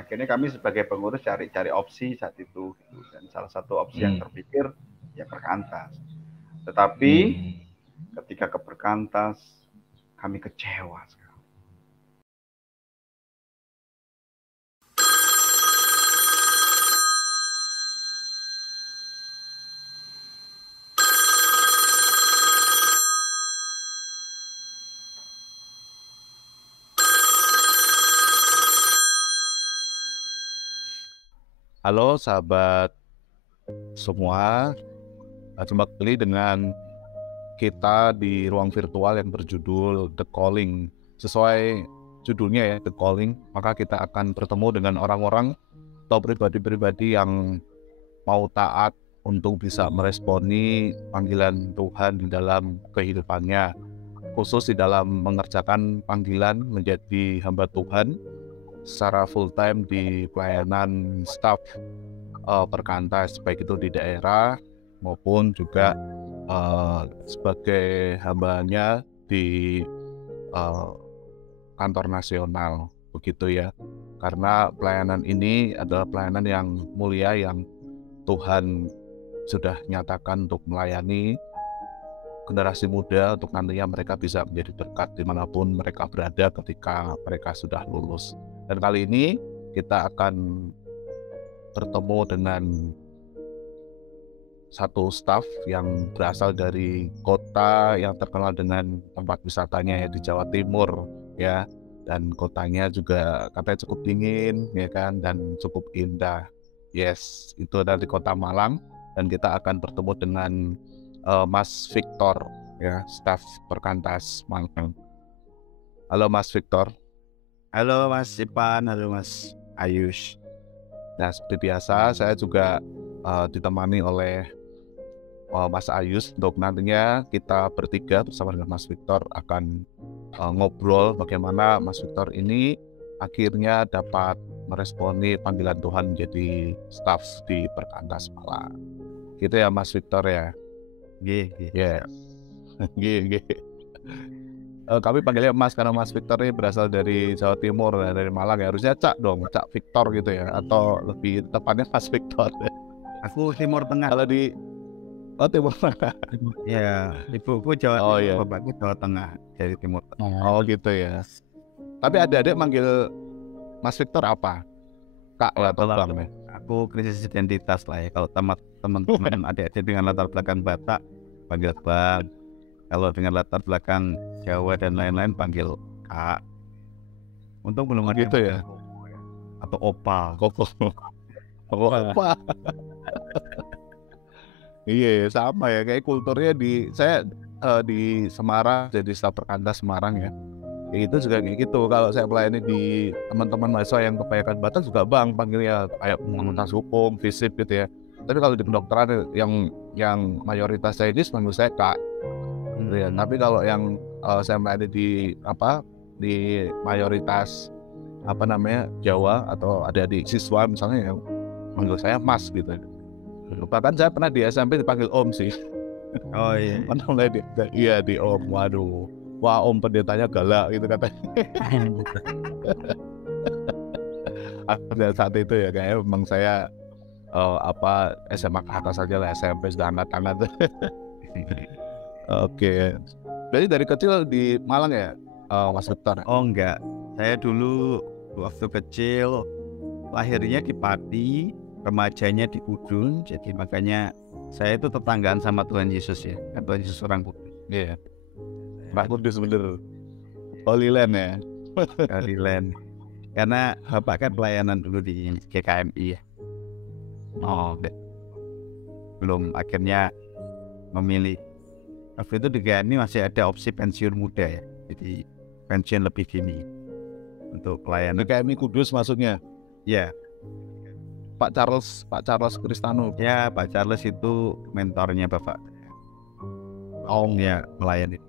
akhirnya kami sebagai pengurus cari opsi saat itu gitu. Dan salah satu opsi yang terpikir ya perkantas. Tetapi ketika ke perkantas kami kecewa sekali. Halo sahabat semua, jumpa kembali dengan kita di ruang virtual yang berjudul The Calling. Sesuai judulnya ya, The Calling, maka kita akan bertemu dengan orang-orang atau pribadi-pribadi yang mau taat untuk bisa meresponi panggilan Tuhan di dalam kehidupannya, khusus di dalam mengerjakan panggilan menjadi hamba Tuhan secara full time di pelayanan staff perkantas, baik itu di daerah maupun juga sebagai hambanya di kantor nasional, begitu ya. Karena pelayanan ini adalah pelayanan yang mulia yang Tuhan sudah nyatakan untuk melayani generasi muda, untuk nantinya mereka bisa menjadi berkat dimanapun mereka berada ketika mereka sudah lulus. Dan kali ini kita akan bertemu dengan satu staf yang berasal dari kota yang terkenal dengan tempat wisatanya ya di Jawa Timur ya, dan kotanya juga katanya cukup dingin ya kan, dan cukup indah. Yes, itu dari kota Malang, dan kita akan bertemu dengan Mas Victor ya, staf perkantas Malang. Halo Mas Victor. Halo Mas Ipan, halo Mas Ayush. Nah, seperti biasa saya juga ditemani oleh Mas Ayush. Untuk nantinya kita bertiga bersama dengan Mas Victor akan ngobrol bagaimana Mas Victor ini akhirnya dapat meresponi panggilan Tuhan menjadi staf di perkantas Malang. Gitu ya Mas Victor ya. Yeah. Kami panggilnya Mas karena Mas Victor ini berasal dari Jawa Timur, dari Malang ya. Harusnya Cak dong, Cak Victor gitu ya, atau lebih tepatnya Mas Victor. Aku Timur Tengah. Kalau di Timur Tengah. Ya, ibuku Jawa Timur, iya. Bapakku Jawa Tengah, dari Timur Tengah. Oh gitu ya. Tapi adik-adik manggil Mas Victor apa? Kak lah atau Bang ya? Aku krisis identitas lah ya. Kalau teman-teman adik-adik dengan latar belakang Batak panggil Bang. Kalau dengan latar belakang Jawa dan lain-lain panggil Kak. Untung belum ada gitu ya. Atau Opa. Koko. Opa. Iya sama ya, kayak kulturnya saya di Semarang, jadi staf perkantas Semarang ya. Itu juga kayak gitu. Kalau saya melayani di teman-teman mahasiswa yang kebanyakan Batak juga Bang panggilnya, kayak fakultas hukum, FISIP gitu ya. Tapi kalau di kedokteran yang mayoritas saya ini panggil saya Kak. Ya, tapi kalau yang saya melayani di mayoritas Jawa atau adik-adik siswa misalnya yang manggil saya Mas gitu. Bahkan saya pernah di SMP dipanggil Om sih. Oh iya. Iya di Om. Waduh. Wah Om pendetanya galak gitu katanya. Dan saat itu ya kayaknya memang saya SMA ke atas aja lah, SMP sudah hangat-hangat. Oke. Jadi dari kecil di Malang ya, Mas Victor? Oh enggak, saya dulu waktu kecil lahirnya di Pati, remajanya di Kudus, jadi makanya saya itu tetanggaan sama Tuhan Yesus ya, Tuhan Yesus orang Kudus. Iya. Pak Kudus bener. Holy Land ya. Holy Land. Karena bapak kan pelayanan dulu di GKMI ya. Oh, belum akhirnya memilih. Waktu itu di GKMI masih ada opsi pensiun muda ya, jadi pensiun lebih dini untuk pelayanan. GKMI Kudus maksudnya? Ya. Pak Charles Kristano. Ya, Pak Charles itu mentornya bapak. Oh ya, melayani.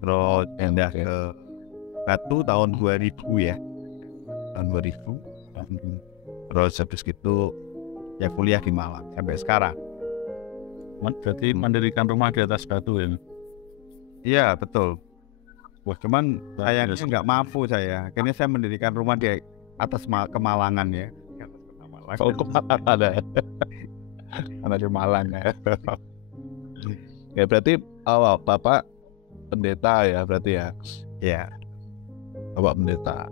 Terus pindah ke Batu tahun 2000 ya. Tahun 2000. Terus habis itu ya kuliah di Malang sampai sekarang. Berarti mendirikan rumah di atas batu ya? Iya betul. Wah cuman sayangnya nggak mampu saya. Akhirnya saya mendirikan rumah di atas Kemalangan ya. Kalau ada di Malang ya. Ya berarti Bapak pendeta ya berarti ya. Ya. Bapak pendeta.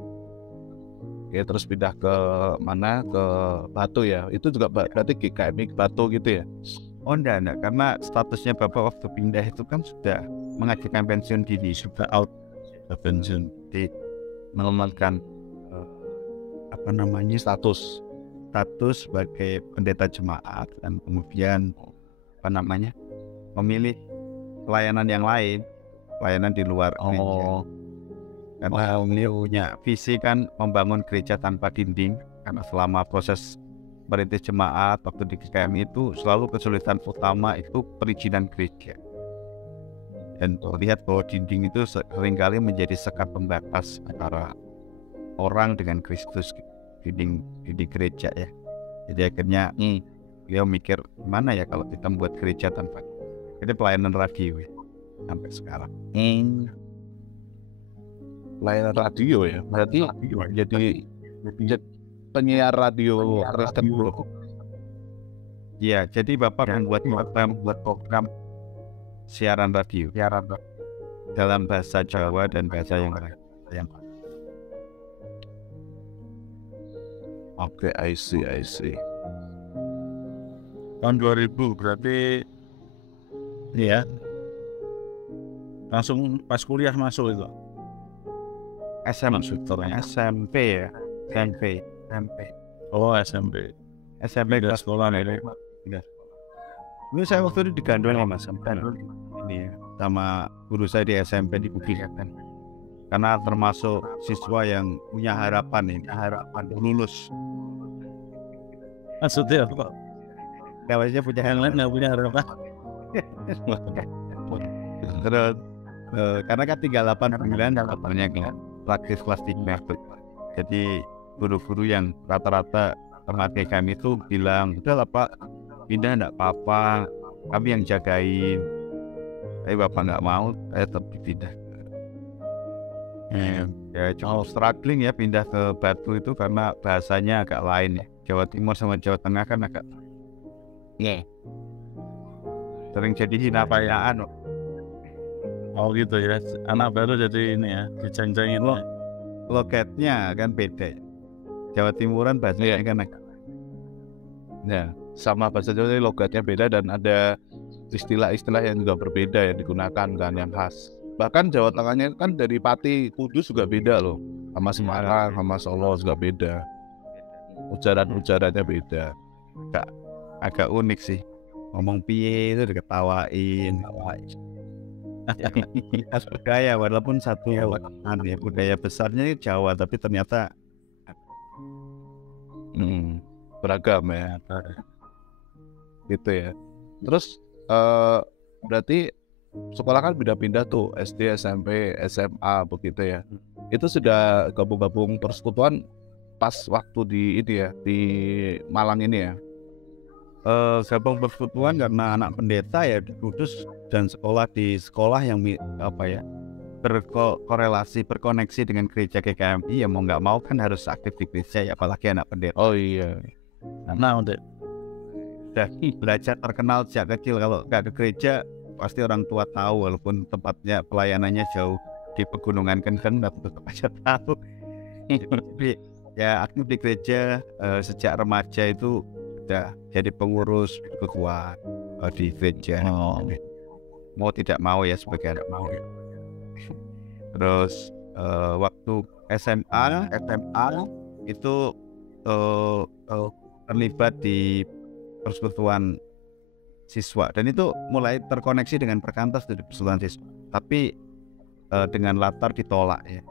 Oke, terus pindah ke mana? Ke Batu ya. Itu juga berarti GKMI Batu gitu ya. Oh enggak, karena statusnya Bapak waktu pindah itu kan sudah mengajukan pensiun dini, sudah out pensiun, di mengamalkan status sebagai pendeta jemaat, dan kemudian memilih pelayanan yang lain, pelayanan di luar gereja. Karena beliau punya visi kan membangun gereja tanpa dinding, karena selama proses merintis jemaat waktu di GKMI itu selalu kesulitan utama itu perizinan gereja. Dan terlihat bahwa dinding itu seringkali menjadi sekat pembatas antara orang dengan Kristus, dinding gereja ya. Jadi akhirnya dia mikir gimana ya kalau kita membuat gereja tanpa, jadi pelayanan radio ya, sampai sekarang. Pelayanan radio ya, berarti jadi penyiar radio Kristen dulu. Ya, jadi Bapak membuat program siaran radio dalam bahasa Jawa dan bahasa yang lain. Oke, I see. Tahun 2000 berarti ya. Langsung pas kuliah masuk itu. SMP ya. SMP. Oh, SMP kelas sekolah ini. Dulu saya waktu itu digandeng sama ini ya, sama guru saya di SMP di Bukit. Karena termasuk siswa yang punya harapan lulus. Maksudnya apa? Kawasnya punya Yang lain nggak punya harapan. Terus karena kan tinggal 8 bulan banyak kan praktis kelas 3. Jadi guru-guru yang rata-rata terhadap kami itu bilang, udah lah Pak, pindah enggak apa-apa, kami yang jagain. Tapi Bapak nggak mau, saya tetap pindah. Ya cukup struggling ya pindah ke Batu itu karena bahasanya agak lain ya. Jawa Timur sama Jawa Tengah kan agak sering jadi hinaan. Oh gitu ya, anak baru jadi ini ya, diceng-cengin loh. Logatnya kan beda. Jawa Timuran bahasanya kan agak. Ya, sama bahasa Jawa logatnya beda dan ada istilah-istilah yang juga berbeda yang digunakan kan, yang khas. Bahkan Jawa Tengahnya kan dari Pati, Kudus juga beda loh. Sama Semarang, sama Solo juga beda. Ujaran-ujarannya beda. Agak unik sih. Ngomong piye itu diketawain. Budaya walaupun satu budaya besarnya Jawa, tapi ternyata beragam ya. Gitu ya. Terus berarti sekolah kan pindah-pindah tuh, SD, SMP, SMA begitu ya. Itu sudah gabung-gabung persekutuan pas waktu di ini ya, di Malang ini ya. Gabung persekutuan karena anak pendeta ya di Kudus, dan sekolah di sekolah yang berkorelasi, berkoneksi dengan gereja GKMI, ya mau nggak mau kan harus aktif di gereja ya, apalagi anak pendeta. Oh iya. Nah, udah belajar terkenal sejak kecil, kalau nggak ke gereja pasti orang tua tahu, walaupun tempatnya pelayanannya jauh di pegunungan kan tetap aja tahu. Jadi ya aktif di gereja sejak remaja itu udah jadi pengurus ketua di gereja. Mau tidak mau ya, sebagai anak mau. Terus waktu SMA itu terlibat di persekutuan siswa, dan itu mulai terkoneksi dengan perkantas dari persekutuan siswa, tapi dengan latar ditolak ya.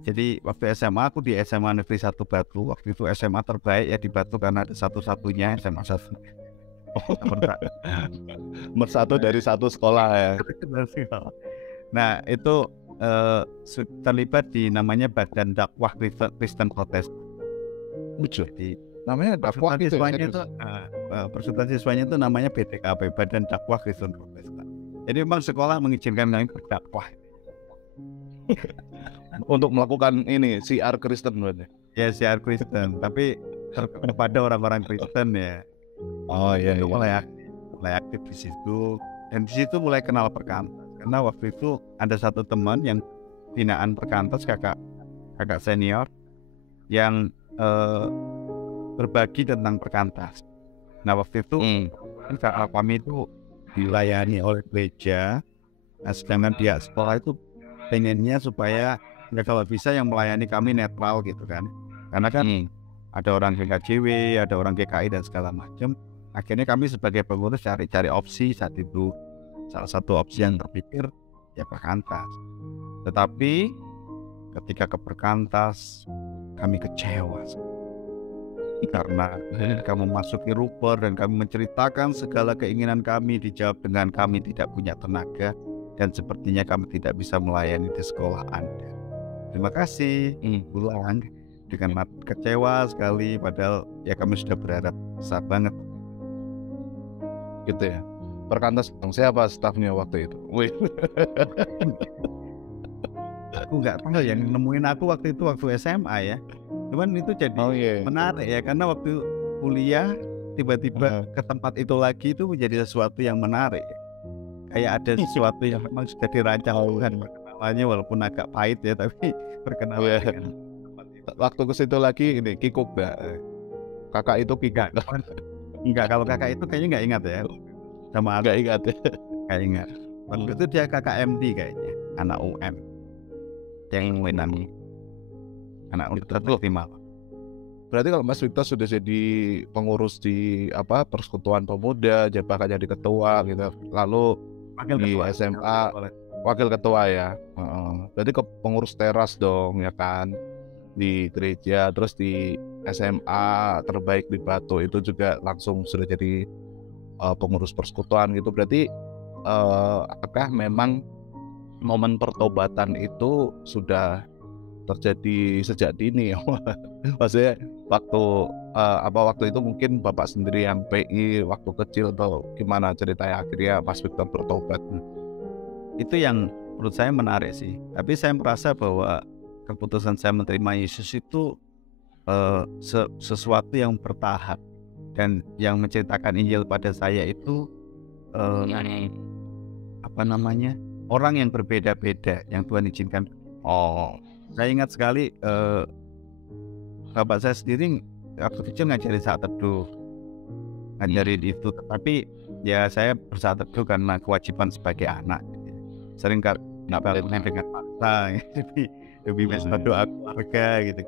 Jadi waktu SMA aku di SMA Negeri 1 Batu, waktu itu SMA terbaik ya di Batu karena ada satu-satunya SMA 1. Satu dari satu sekolah ya. Nah itu terlibat di namanya Badan Dakwah Kristen Protestan. Jadi namanya dakwah siswanya itu persekutuan siswanya itu namanya BDKP, Badan Dakwah Kristen Protestan. Jadi memang sekolah mengizinkan kami berdakwah untuk melakukan ini siar Kristen berarti. ya siar Kristen, tapi kepada orang-orang Kristen ya. Oh iya, Itu iya. mulai aktif di situ, dan di situ mulai kenal perkantas. Karena waktu itu ada satu teman yang binaan perkantas, kakak senior yang berbagi tentang perkantas. Nah waktu itu kan kakak kami itu dilayani oleh gereja, nah sedangkan pihak sekolah itu pengennya supaya ya kalau bisa yang melayani kami netral gitu kan, karena kan ada orang GKJW, ada orang GKI dan segala macam. Akhirnya kami sebagai pengurus cari opsi saat itu. Salah satu opsi yang terpikir ya perkantas. Tetapi ketika ke perkantas kami kecewa karena kami memasuki ruper dan kami menceritakan segala keinginan kami, dijawab dengan kami tidak punya tenaga dan sepertinya kami tidak bisa melayani di sekolah Anda. Terima kasih, pulang dengan kecewa sekali, padahal ya kami sudah berharap besar banget. Gitu ya. Perkantas siapa stafnya waktu itu? Wih. Aku nggak tahu yang nemuin aku waktu itu waktu SMA ya. Cuman itu jadi menarik ya, karena waktu kuliah tiba-tiba ke tempat itu lagi itu menjadi sesuatu yang menarik. Kayak ada sesuatu yang memang sudah dirancang Tuhan perkenalannya, walaupun agak pahit ya, tapi perkenalan. Waktu ke situ lagi ini kikuk gak? Kakak itu kikuk? Enggak, kalau kakak itu kayaknya nggak ingat ya. Sama nggak ingat ya? Nggak ingat. Waktu itu dia kakak MD kayaknya, anak UM. Yang menang. Anak Universitas. Berarti kalau Mas Victor sudah jadi pengurus di Persekutuan Pemuda, bahkan jadi ketua gitu, lalu di SMA wakil ketua ya. Berarti ke pengurus teras dong ya kan, di gereja, terus di SMA terbaik di Batu itu juga langsung sudah jadi pengurus persekutuan gitu. Berarti apakah memang momen pertobatan itu sudah terjadi sejak dini ya? Maksudnya waktu itu mungkin Bapak sendiri yang PI waktu kecil atau gimana ceritanya akhirnya Mas Victor bertobat? Itu yang menurut saya menarik sih. Tapi saya merasa bahwa keputusan saya menerima Yesus itu sesuatu yang bertahap, dan yang menceritakan Injil pada saya itu orang yang berbeda-beda yang Tuhan izinkan. Saya ingat sekali bapak saya sendiri waktu kecil ngajarin saat teduh, ngajarin itu, tapi ya saya bersaat teduh karena kewajiban sebagai anak. Sering nggak bangun dengan paksa, jadi lebih biasa doa keluarga gitu.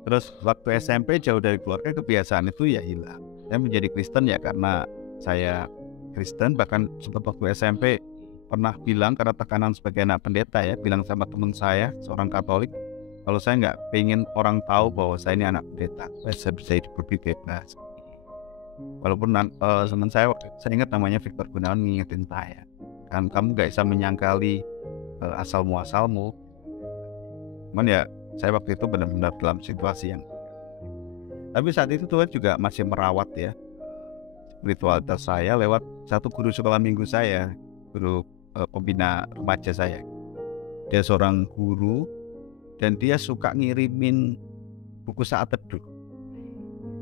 Terus waktu SMP jauh dari keluarga, kebiasaan itu ya hilang. Saya menjadi Kristen ya karena saya Kristen, bahkan sempat waktu SMP pernah bilang karena tekanan sebagai anak pendeta ya, bilang sama teman saya seorang Katolik, kalau saya nggak pengen orang tahu bahwa saya ini anak pendeta, saya bisa hidup lebih bebas. Walaupun teman saya ingat namanya Victor Gunawan ngingetin saya, kan kamu nggak bisa menyangkali asal muasalmu. Cuman ya saya waktu itu benar-benar dalam situasi yang, tapi saat itu Tuhan juga masih merawat ya spiritualitas saya lewat satu guru sekolah minggu saya, guru pembina remaja saya. Dia seorang guru dan dia suka ngirimin buku saat teduh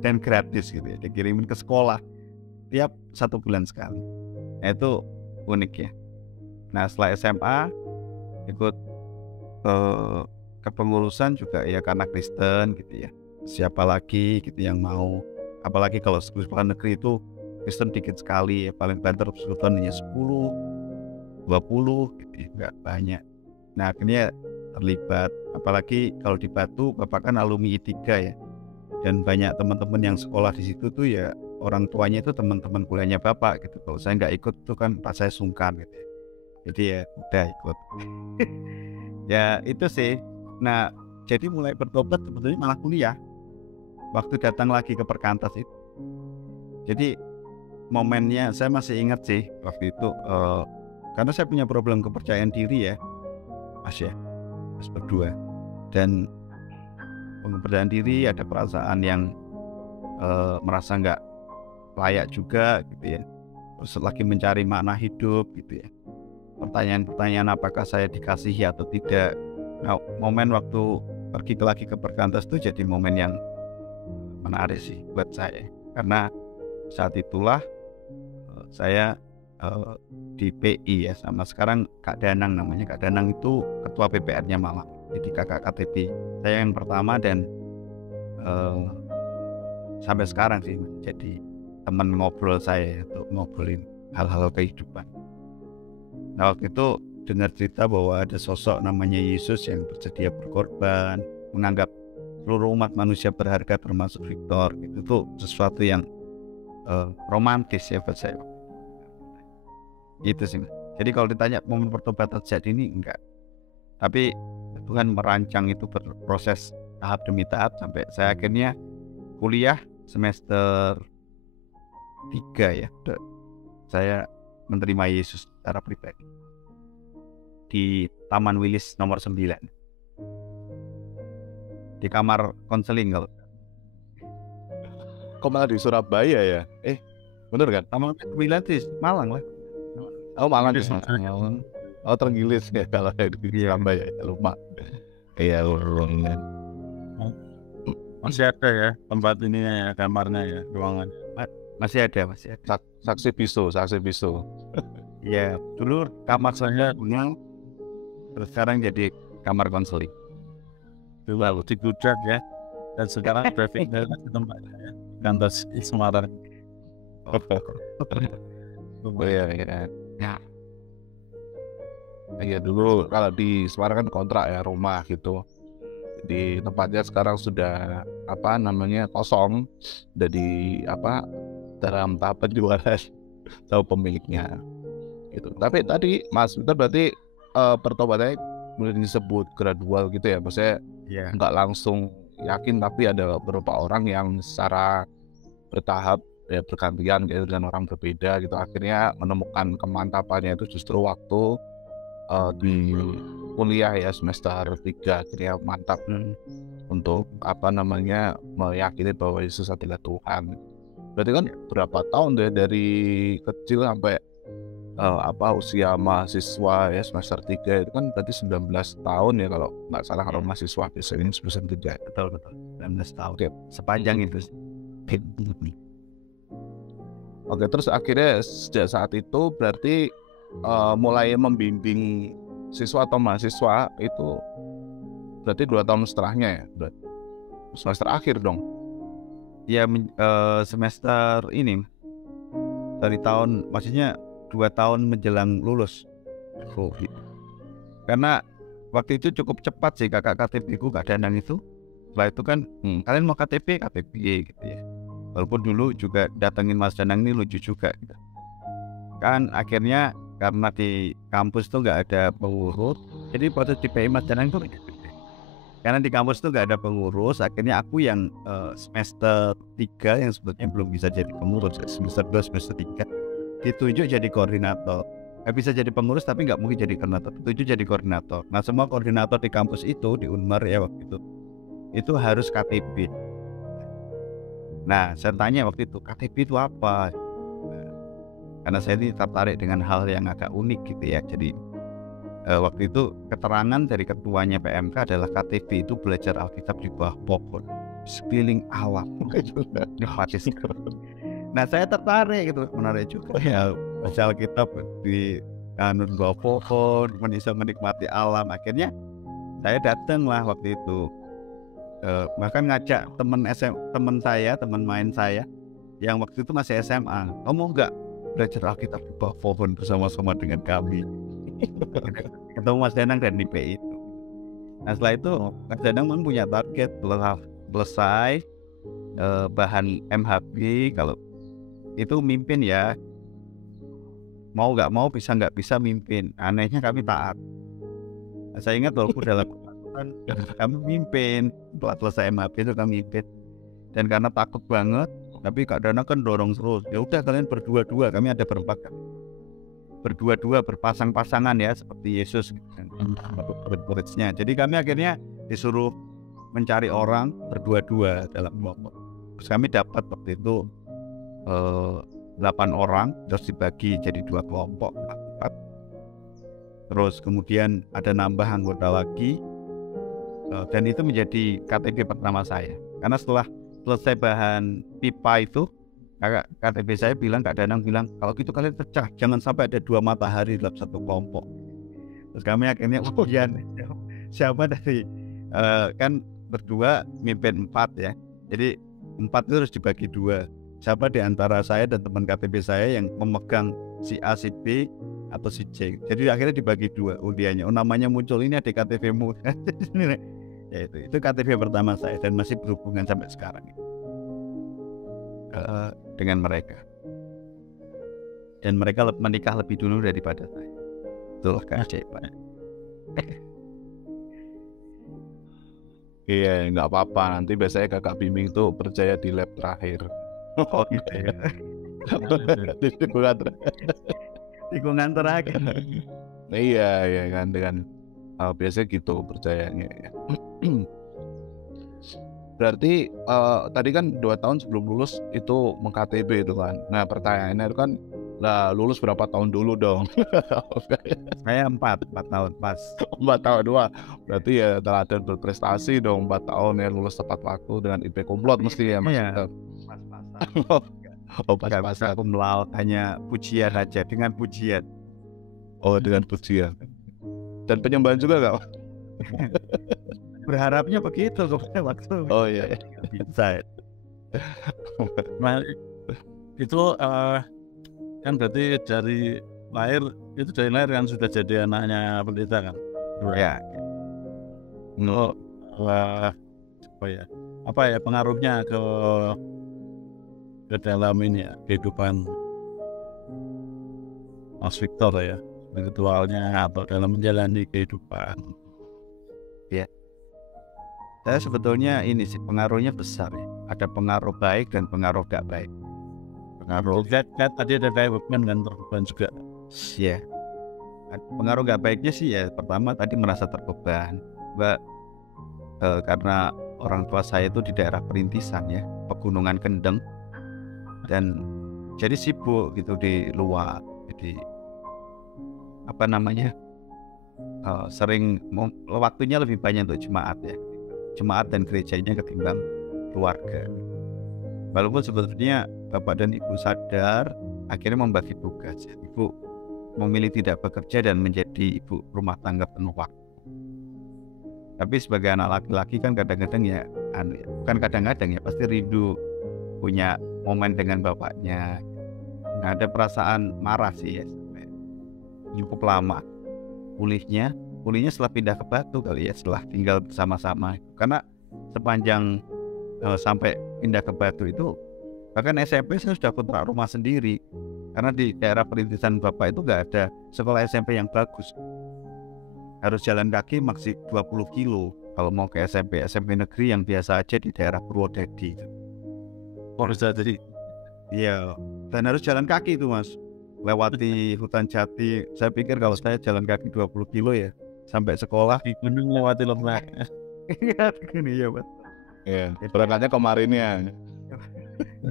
dan gratis gitu ya, dikirimin ke sekolah tiap 1 bulan sekali. Nah, itu unik ya. Nah setelah SMA ikut kepengurusan juga ya karena Kristen gitu ya. Siapa lagi gitu yang mau, apalagi kalau sekolah negeri itu Kristen dikit sekali ya, paling banter persekutuan hanya 10 20 gitu ya, nggak banyak. Nah akhirnya terlibat, apalagi kalau di Batu Bapak kan alumni I3 ya, dan banyak teman-teman yang sekolah di situ tuh ya orang tuanya itu teman-teman kuliahnya Bapak gitu. Kalau saya nggak ikut tuh kan pas saya sungkan gitu ya. Jadi ya udah ikut. Ya itu sih. Nah jadi mulai bertobat sebetulnya malah kuliah, waktu datang lagi ke perkantas itu. Jadi momennya saya masih ingat sih waktu itu, karena saya punya problem kepercayaan diri ya Mas berdua, dan kepercayaan diri, ada perasaan yang merasa nggak layak juga gitu ya. Terus lagi mencari makna hidup gitu ya, pertanyaan-pertanyaan apakah saya dikasihi atau tidak. Nah momen waktu pergi lagi ke Perkantas itu jadi momen yang menarik sih buat saya, karena saat itulah saya di PI ya, sama sekarang Kak Danang namanya. Kak Danang itu ketua PPR-nya Malang, jadi kakak KTP saya yang pertama, dan sampai sekarang sih jadi teman ngobrol saya untuk ngobrolin hal-hal kehidupan. Nah, waktu itu dengar cerita bahwa ada sosok namanya Yesus yang bersedia berkorban, menganggap seluruh umat manusia berharga termasuk Victor. Itu tuh sesuatu yang romantis ya buat saya. Gitu sih. Jadi kalau ditanya momen pertobatan sejak ini, enggak. Tapi Tuhan merancang itu berproses tahap demi tahap sampai saya akhirnya kuliah semester 3 ya. Saya menerima Yesus secara pribadi di Taman Wilis nomor 9, di kamar konseling. Kalau Kok malah di Surabaya ya? Bener kan? Taman Wilis di Malang lah. Oh, Malang di Malang. Oh, Terenggilis ya kalau di Surabaya ya, lupa. Iya, urung. Masih ada ya tempat ininya ya, kamarnya ya, ruangan. Masih ada. Saksi bisu. Ya, dulu kamar saya punya, terus sekarang jadi kamar konseling. Itu lalu digudrak ya, dan sekarang trafficnya di tempatnya ya, Kantas Semarang. Oh iya. Iya, dulu kalau di Semarang kan kontrak ya, rumah gitu. Di tempatnya sekarang sudah kosong, udah dalam tahap penjualan, tahu pemiliknya gitu. Tapi tadi Mas Victor berarti pertobatannya boleh disebut gradual gitu ya, maksudnya nggak langsung yakin, tapi ada beberapa orang yang secara bertahap ya, bergantian gitu, dengan orang berbeda gitu, akhirnya menemukan kemantapannya itu justru waktu di kuliah ya, semester 3 akhirnya mantap untuk meyakini bahwa Yesus adalah Tuhan. Berarti kan berapa tahun deh dari kecil sampai usia mahasiswa ya, semester 3 itu kan berarti 19 tahun ya kalau nggak salah, kalau mahasiswa biasanya semester 3. Betul 19 tahun. Oke, sepanjang itu sih. Oke, terus akhirnya sejak saat itu berarti mulai membimbing siswa atau mahasiswa itu berarti 2 tahun setelahnya ya, berarti semester akhir dong ya. Semester ini dari tahun, maksudnya 2 tahun menjelang lulus. Karena waktu itu cukup cepat sih kakak KTP ku, Kak Danang itu. Setelah itu kan kalian mau KTP gitu ya. Walaupun dulu juga datengin Mas Danang ini lucu juga gitu. Kan akhirnya karena di kampus tuh nggak ada pengurus, jadi proses di PI Mas Danang tuh karena di kampus tuh nggak ada pengurus, akhirnya aku yang semester 3 yang sebetulnya belum bisa jadi pengurus, semester 2 semester 3 ditunjuk jadi koordinator. Nggak bisa jadi pengurus tapi nggak mungkin jadi koordinator, ditunjuk jadi koordinator. Nah, semua koordinator di kampus itu, di Unmar ya waktu itu harus KTP. Nah, saya tanya waktu itu, KTP itu apa? Karena saya ini tertarik dengan hal yang agak unik gitu ya. Jadi waktu itu keterangan dari ketuanya PMK adalah KTP itu belajar Alkitab di bawah pohon, sekeliling alam. Nah, saya tertarik gitu, menarik juga ya baca Alkitab di bawah pohon, bisa menikmati alam. Akhirnya saya datang lah waktu itu, bahkan ngajak teman main saya yang waktu itu masih SMA, mau nggak belajar Alkitab di bawah pohon bersama-sama dengan kami. Ketemu Mas Danang dan di PI itu. Nah, setelah itu Mas Danang punya target selesai bahan MHB, kalau itu mimpin ya, mau nggak mau, bisa nggak bisa mimpin. Anehnya kami taat. Nah, saya ingat walaupun dalam kami mimpin, setelah selesai MHB itu kami mimpin. Dan karena takut banget, tapi Kak Danang kan dorong terus. Ya udah, kalian berdua-dua, kami ada berempat kan. Berdua-dua, berpasang-pasangan ya, seperti Yesus murid-muridnya. Jadi kami akhirnya disuruh mencari orang berdua-dua dalam kelompok. Terus kami dapat waktu itu 8 orang, terus dibagi jadi 2 kelompok, 4. Terus kemudian ada nambah anggota lagi. Dan itu menjadi KTP pertama saya. Karena setelah selesai bahan pipa itu, kakak KTP saya bilang, Kak Danang bilang, kalau gitu kalian pecah, jangan sampai ada 2 matahari dalam satu kelompok. Terus kami akhirnya, oh ya, siapa dari kan berdua mimpin 4 ya. Jadi 4 itu harus dibagi 2. Siapa di antara saya dan teman KTP saya yang memegang si A, si B, atau si C. Jadi akhirnya dibagi 2 undiannya. Oh, namanya muncul, ini ada KTP-mu. Ya itu KTP pertama saya dan masih berhubungan sampai sekarang dengan mereka. Dan mereka menikah lebih dulu daripada saya. Itulah keajaiban. Iya, nggak apa-apa. Nanti biasanya kakak bimbing tuh percaya di lab terakhir. Oh gitu ya. Tikungan terakhir. Iya kan, dengan biasanya gitu percayanya ya. Berarti tadi kan 2 tahun sebelum lulus itu meng-KTP itu kan. Nah pertanyaannya itu kan, lah lulus berapa tahun dulu dong? Saya 4 tahun pas. 4 tahun 2. Berarti ya teladan berprestasi dong, 4 tahun ya lulus tepat waktu dengan IP komplot mesti ya Mas. Iya. Oh pas-pasan. Aku melaut hanya pujian aja, dengan pujian. Oh dengan pujian. Dan penyembahan juga nggak? Berharapnya begitu waktu. Oh iya. Bisa. Nah, itu kan berarti dari lahir kan sudah jadi anaknya pendeta kan? Ya. Oh, apa ya pengaruhnya ke dalam ini ya kehidupan Mas Victor ya, spiritualnya atau dalam menjalani kehidupan? Ya. Saya sebetulnya ini sih pengaruhnya besar ya. Ada pengaruh baik dan pengaruh gak baik. Pengaruh tadi ada kayak beban kan, terbeban juga. Ya. Pengaruh gak baiknya sih ya, pertama tadi merasa terbeban. Karena orang tua saya itu di daerah perintisan ya, Pegunungan Kendeng, dan jadi sibuk gitu di luar. Jadi sering waktunya lebih banyak untuk jemaat dan gerejanya ketimbang keluarga. Walaupun sebetulnya bapak dan ibu sadar, akhirnya membagi tugas. Ibu memilih tidak bekerja dan menjadi ibu rumah tangga penuh waktu. Tapi sebagai anak laki-laki kan kadang-kadang ya, bukan kadang-kadang ya, pasti rindu punya momen dengan bapaknya. Nah, ada perasaan marah sih ya, sampai cukup lama. Pulihnya setelah pindah ke Batu kali ya, setelah tinggal bersama-sama. Karena sepanjang sampai pindah ke Batu itu, bahkan SMP saya sudah kontrak rumah sendiri. Karena di daerah perintisan bapak itu nggak ada sekolah SMP yang bagus. Harus jalan kaki maksi 20 kilo kalau mau ke SMP negeri yang biasa aja di daerah Purwodadi. Jadi iya, dan harus jalan kaki itu Mas, lewati hutan jati. Saya pikir kalau saya jalan kaki 20 kilo ya sampai sekolah di gunung lewati lembah. Iya Mas. Iya, berangkatnya kemarin ya.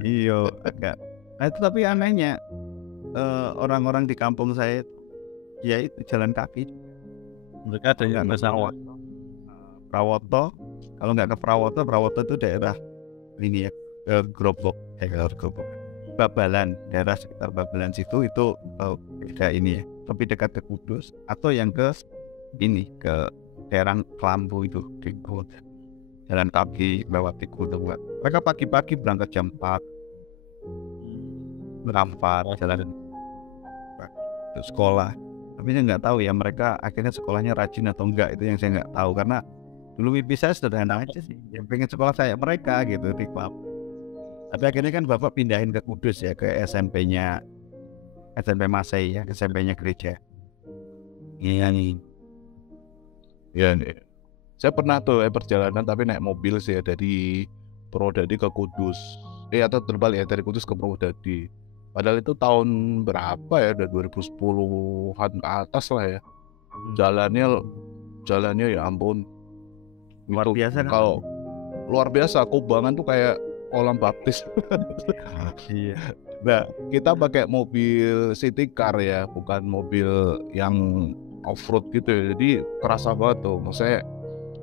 Iya, agak. Nah, itu tapi anehnya orang-orang di kampung saya ya itu jalan kaki. Mereka ada yang ke sawah. Prawoto, kalau nggak ke Prawoto itu daerah ini ya, Grobok, Babalan, daerah sekitar Babalan situ itu beda ini ya, lebih dekat ke Kudus, atau yang ke ini ke daerah Kelambu itu di Kudus, jalan kaki lewati gunung. Mereka pagi-pagi berangkat jam 4 jalan ke sekolah. Tapi saya nggak tahu ya mereka akhirnya sekolahnya rajin atau enggak, itu yang saya nggak tahu. Karena dulu mimpi saya sederhana aja sih, yang pengen sekolah kayak mereka gitu di klub. Tapi akhirnya kan bapak pindahin ke Kudus ya, ke SMP Masai ya, SMP-nya gereja. Iya nih. Ya nih. Saya pernah tuh perjalanan tapi naik mobil sih ya, dari Purwodadi ke Kudus. Atau terbalik ya, dari Kudus ke Purwodadi. Padahal itu tahun berapa ya, udah 2010-an ke atas lah ya. Jalannya ya ampun. Luar itu, biasa kan? Kalau luar biasa, kubangan tuh kayak kolam baptis. Iya. Nah, kita pakai mobil city car ya, bukan mobil yang off-road gitu ya. Jadi kerasa banget tuh. Maksudnya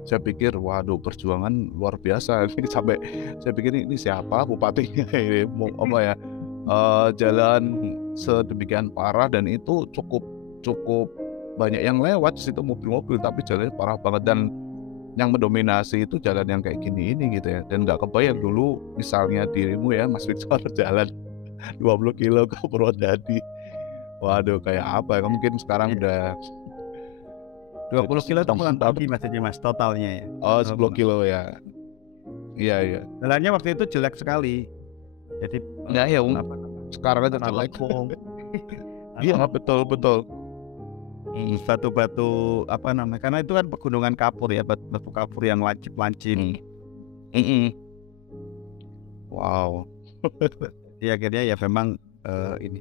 saya pikir waduh perjuangan luar biasa. Ini sampai saya pikir ini siapa bupatinya ini mau apa ya, jalan sedemikian parah dan itu cukup banyak yang lewat situ mobil-mobil tapi jalannya parah banget dan yang mendominasi itu jalan yang kayak gini ini gitu ya. Dan nggak kebayang dulu misalnya dirimu ya Mas Victor jalan 20 kilo ke Purwodadi. Waduh kayak apa ya, mungkin sekarang udah 20 kilo itu pulang Tapi pergi maksudnya Mas, totalnya ya. 10 kilo ya. Iya. Jalannya waktu itu jelek sekali. Jadi Ya apa, sekarang aja tanah jelek. lempung, Iya betul. batu-batu apa namanya, karena itu kan pegunungan kapur ya, batu kapur yang lancip-lancip. Wow. Jadi akhirnya ya memang ini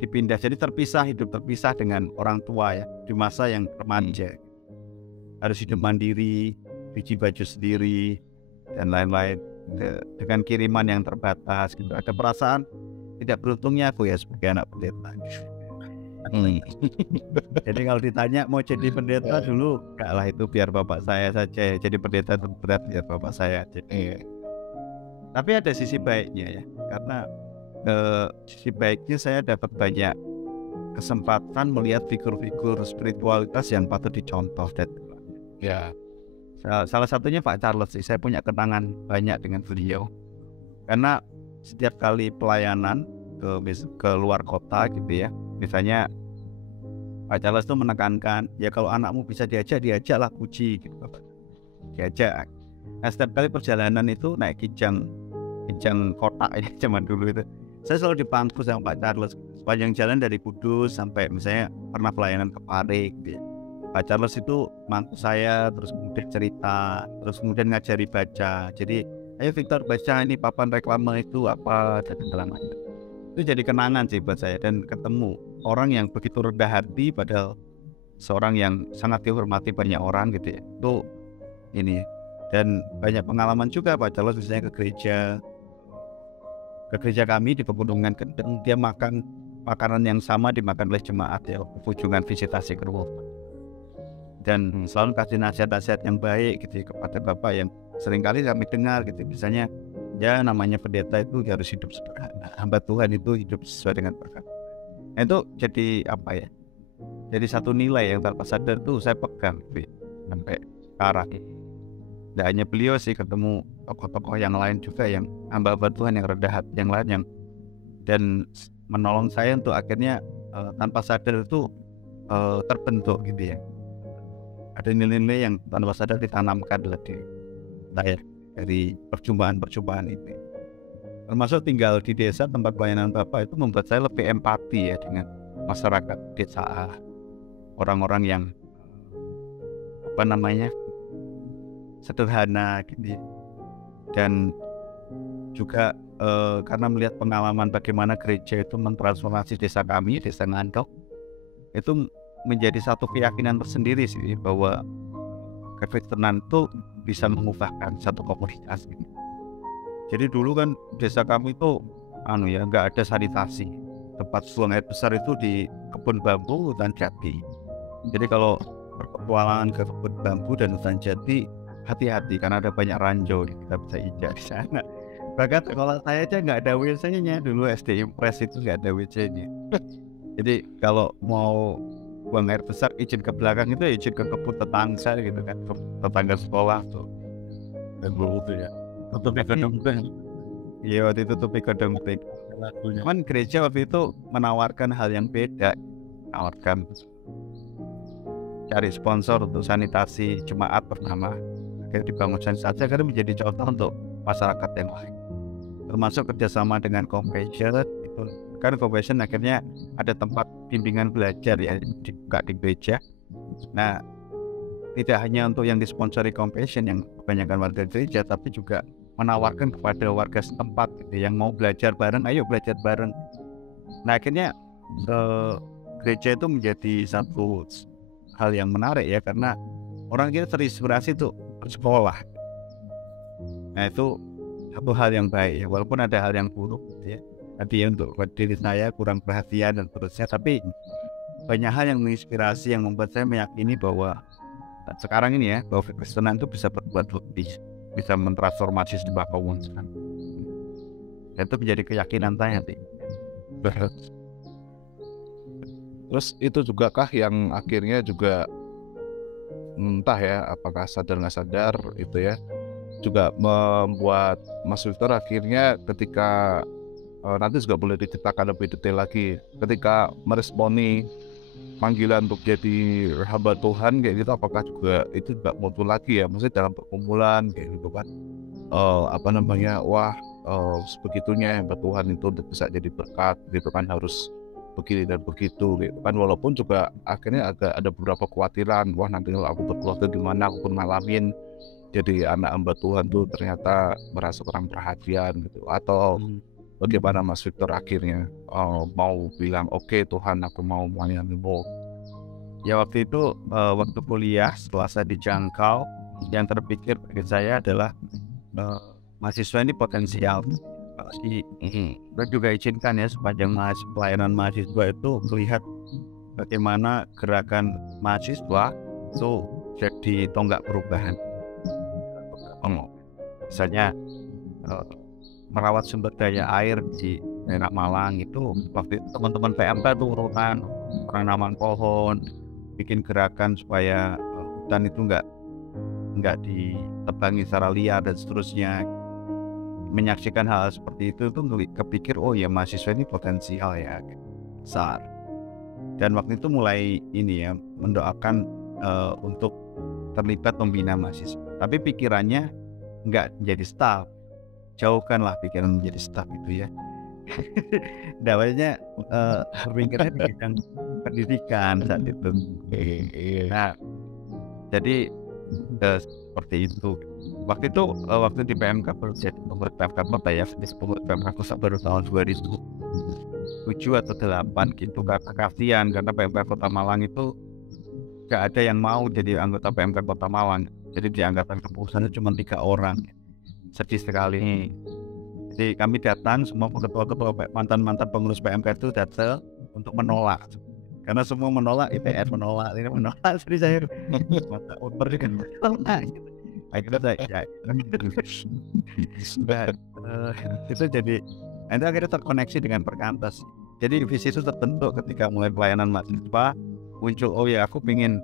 dipindah, jadi hidup terpisah dengan orang tua ya di masa yang remaja. Harus hidup mandiri, cuci baju sendiri dan lain-lain, dengan kiriman yang terbatas gitu. Ada perasaan tidak beruntungnya aku ya sebagai anak pendeta. Jadi kalau ditanya mau jadi pendeta dulu, enggak lah, itu biar bapak saya saja ya. Jadi pendeta itu berat, biar bapak saya aja. Tapi ada sisi baiknya ya, karena sisi baiknya saya dapat banyak kesempatan melihat figur-figur spiritualitas yang patut dicontoh. Dan Ya. salah satunya Pak Charles sih. Saya punya kenangan banyak dengan beliau, karena setiap kali pelayanan ke luar kota gitu ya, misalnya Pak Charles tuh menekankan ya kalau anakmu bisa diajaklah puji gitu, diajak. Nah setiap kali perjalanan itu naik kijang kotak ini zaman dulu itu, saya selalu dipangku sama Pak Charles sepanjang jalan dari Kudus sampai misalnya pernah pelayanan ke Pare gitu ya. Pak Charles itu mangku saya, terus kemudian cerita, terus kemudian ngajari baca. Jadi ayo Victor baca ini papan reklame itu apa dan segala macam. Itu jadi kenangan sih buat saya, dan ketemu orang yang begitu rendah hati padahal seorang yang sangat dihormati banyak orang gitu ya. Itu ini, dan banyak pengalaman juga Pak Charles misalnya ke gereja kami di Pegunungan Kendeng, dia makan makanan yang sama dimakan oleh jemaat ya, kunjungan visitasi ke rumah, dan selalu kasih nasihat-nasihat yang baik gitu ya, kepada Bapak yang seringkali kami dengar gitu, misalnya ya namanya pendeta itu harus hidup sederhana, hamba Tuhan itu hidup sesuai dengan berkat. Nah, itu jadi apa ya, jadi satu nilai yang tanpa sadar tuh saya pegang gitu ya, sampai sekarang. Tidak hanya beliau sih, ketemu tokoh-tokoh yang lain juga yang hamba-hamba Tuhan yang rendah hati yang lain yang dan menolong saya untuk akhirnya tanpa sadar itu terbentuk gitu ya. Ada nilai-nilai yang tanpa sadar ditanamkan dalam diri saya dari perjumpaan-perjumpaan itu. Termasuk tinggal di desa tempat pelayanan Bapak itu membuat saya lebih empati ya dengan masyarakat desa, orang-orang yang apa namanya sederhana gitu ya. Dan juga karena melihat pengalaman bagaimana gereja itu mentransformasi desa kami, desa Ngandok, itu menjadi satu keyakinan tersendiri sih bahwa kekristenan itu bisa mengubahkan satu komunitas gitu. Jadi dulu kan desa kami itu nggak ada sanitasi. Tempat buang air besar itu di kebun bambu, hutan jati. Jadi kalau berpetualangan ke kebun bambu dan hutan jati, hati-hati karena ada banyak ranjau, kita bisa injak di sana. Bahkan sekolah saya aja nggak ada WC-nya dulu, SD Impres itu nggak ada WC-nya. Jadi kalau mau buang air besar izin ke belakang itu izin ke kebun tetangga gitu kan, ke tetangga sekolah tuh. Dan dulu tuh ya tutupi gedung teh. Iya, waktu itu tutupi gedung teh. Cuman gereja waktu itu menawarkan hal yang beda, menawarkan cari sponsor untuk sanitasi jemaat pertama. Akhirnya dibangun sanitasi karena menjadi contoh untuk masyarakat yang lain. Termasuk kerjasama dengan Compassion itu kan, Compassion akhirnya ada tempat bimbingan belajar ya dibuka di gereja. Nah, tidak hanya untuk yang disponsori Compassion yang kebanyakan warga gereja, tapi juga menawarkan kepada warga setempat gitu, yang mau belajar bareng, ayo belajar bareng. Nah, akhirnya gereja itu menjadi satu hal yang menarik ya, karena orang kita terinspirasi tuh bersekolah. Nah, itu satu hal yang baik ya, walaupun ada hal yang buruk gitu ya. Tadi ya, untuk diri saya kurang perhatian dan seterusnya, tapi banyak hal yang menginspirasi yang membuat saya meyakini bahwa sekarang ini ya, bahwa kekristenan itu bisa berbuat lebih, bisa mentransformasi sebuah komunitas. Dan itu menjadi keyakinan saya nanti. Terus itu juga kah yang akhirnya juga entah ya, apakah sadar nggak sadar itu ya, juga membuat Mas Victor akhirnya ketika nanti juga boleh diceritakan lebih detail lagi, ketika meresponi panggilan untuk jadi hamba Tuhan kayak gitu, apakah juga itu juga muncul lagi ya, maksudnya dalam perkumpulan kayak gitu kan, wah sebegitunya hamba Tuhan itu untuk bisa jadi berkat gitu kan, harus begini dan begitu gitu kan, walaupun juga akhirnya ada beberapa kekhawatiran, wah nanti kalau aku berkeluarga gimana, aku pun ngalamin jadi anak hamba Tuhan tuh ternyata merasa kurang perhatian gitu, atau bagaimana Mas Victor akhirnya mau bilang oke, Tuhan aku mau melayanimu? Ya waktu itu waktu kuliah setelah saya dijangkau, yang terpikir bagi saya adalah mahasiswa ini potensial. Dan juga izinkan ya sepanjang pelayanan mahasiswa itu melihat bagaimana gerakan mahasiswa itu jadi tonggak perubahan. Misalnya merawat sumber daya air di daerah Malang itu, waktu itu teman-teman PMK itu urutan penanaman pohon, bikin gerakan supaya hutan itu nggak ditebangi secara liar dan seterusnya. Menyaksikan hal seperti itu tuh kepikir, oh ya mahasiswa ini potensial ya besar. Dan waktu itu mulai ini ya, mendoakan untuk terlibat membina mahasiswa. Tapi pikirannya nggak jadi staff, jauhkanlah pikiran menjadi staff itu ya. Dawanya berpikirnya di bidang pendidikan saat itu. Nah, jadi seperti itu. Waktu di PMK baru jadi pengurus PMK Kota ya, pengurus PMK Kota baru tahun 2007 atau 2008 gitu. Karena kasihan, karena PMK Kota Malang itu gak ada yang mau jadi anggota PMK Kota Malang. Jadi di angkatan kepengurusannya cuma 3 orang. Sedih sekali. Jadi kami datang, semua ketua-ketua mantan-mantan pengurus PMK itu datang untuk menolak. Karena semua menolak, IPR menolak, ini menolak. Jadi saya mata oper juga menolak gitu. Akhirnya saya itu jadi itu akhirnya terkoneksi dengan Perkantas. Jadi visi itu terbentuk ketika mulai pelayanan mahasiswa, muncul oh ya aku ingin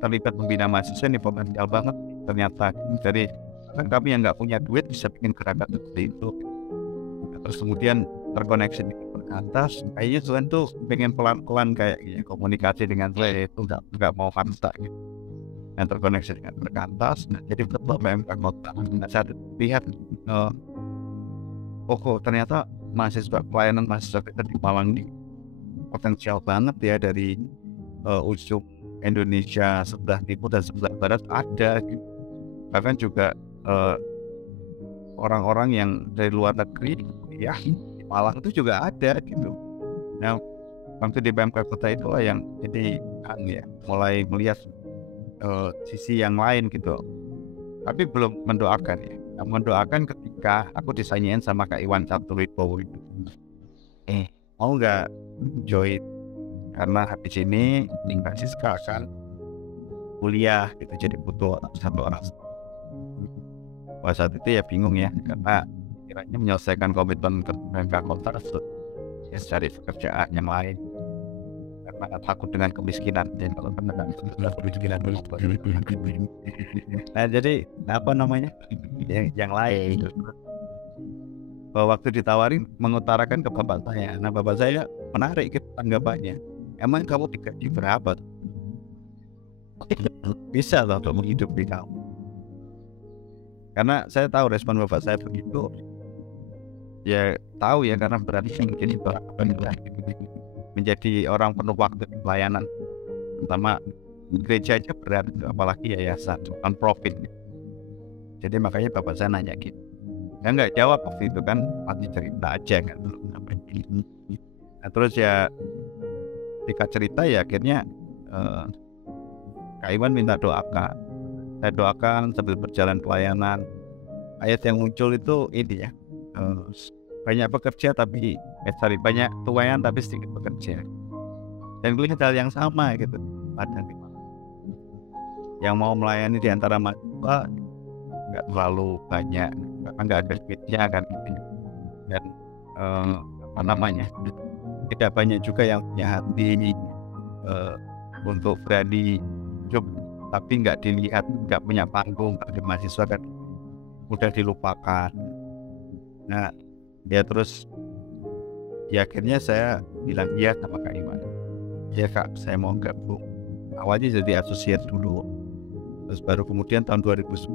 terlibat membina mahasiswa, ini potensial banget ternyata. Jadi kan kami yang nggak punya duit bisa bikin gerakan seperti itu. Terus kemudian terkoneksi dengan Perkantas, kayaknya Tuhan tuh pengen pelan-pelan kayak ya, komunikasi dengan saya itu nggak mau fakta gitu. Yang terkoneksi dengan Perkantas, nah, jadi ketua PMK Kota. Nah, saya lihat ternyata mahasiswa pelayanan mahasiswa kita di Malang ini potensial banget ya, dari ujung Indonesia sebelah timur dan sebelah barat ada gitu. Bahkan juga orang-orang yang dari luar negeri ya di Malang itu juga ada gitu. Nah, waktu di PMK Kota itu yang jadi ya mulai melihat sisi yang lain gitu, tapi belum mendoakan ya. Yang mendoakan ketika aku disanyiin sama Kak Iwan Caturwibowo itu, mau nggak join, karena habis ini tinggal Siska akan kuliah gitu, jadi butuh satu orang. Pada saat itu ya bingung ya, karena kiranya menyelesaikan komitmen ke PMK Kota ya cari pekerjaan yang lain, karena takut dengan kemiskinan. Dan kalau benar kemiskinan nah jadi apa namanya yang lain itu. Waktu ditawarin mengutarakan ke bapak saya, nah bapak saya menarik gitu tanggapannya, emang kamu digaji berapa? Bisa loh untuk menghidupi kamu. Karena saya tahu respon bapak saya begitu, ya tahu ya, karena berarti menjadi orang penuh waktu di pelayanan, terutama gereja aja berat, apalagi yayasan non-profit. Jadi makanya bapak saya nanya gitu, saya nggak jawab waktu itu kan, masih cerita aja kan. Nah, terus ya ketika cerita ya akhirnya Kak Iwan minta doakan, saya doakan sambil berjalan pelayanan. Ayat yang muncul itu ini ya, banyak pekerja tapi banyak tuayan tapi sedikit pekerja. Dan melihat hal yang sama gitu. yang mau melayani di antara mahasiswa nggak terlalu banyak karena nggak ada duitnya kan, dan apa namanya, tidak banyak juga yang punya hati untuk berani hidup tapi nggak dilihat, nggak punya panggung. Kalau di mahasiswa kan udah dilupakan. Nah ya terus ya akhirnya saya bilang iya sama Kak Iman, ya Kak saya mau gabung. Awalnya jadi associate dulu, terus baru kemudian tahun 2009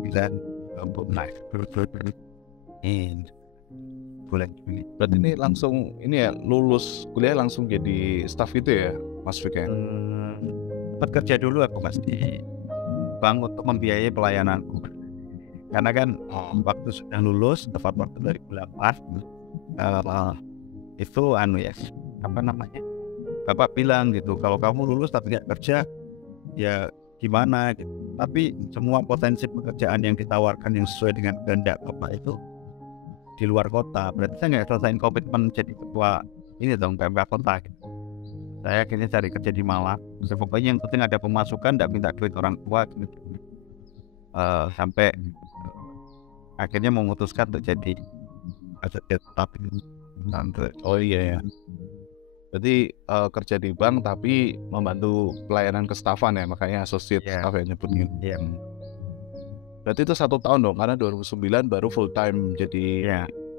naik bulan Juni. Berarti ini langsung ini ya, lulus kuliah langsung jadi staff itu ya Mas Fik ya? Sempat kerja dulu aku Mas di bank untuk membiayai pelayananku, karena kan waktu sudah lulus tepat waktu 2008 itu ya apa namanya, bapak bilang gitu, kalau kamu lulus tapi nggak kerja ya gimana gitu. Tapi semua potensi pekerjaan yang ditawarkan yang sesuai dengan kehendak bapak itu di luar kota. Berarti saya nggak selesain komitmen jadi ketua ini dong PMK kota gitu. Saya akhirnya cari kerja di Malang. Pokoknya yang penting ada pemasukan, tidak minta duit orang tua gitu. Sampai akhirnya memutuskan untuk jadi tetap. Oh iya ya. Berarti kerja di bank tapi membantu pelayanan kestafan ya, makanya associate staff ya nyebutnya. Iya. Berarti itu 1 tahun dong, karena 2009 baru full time jadi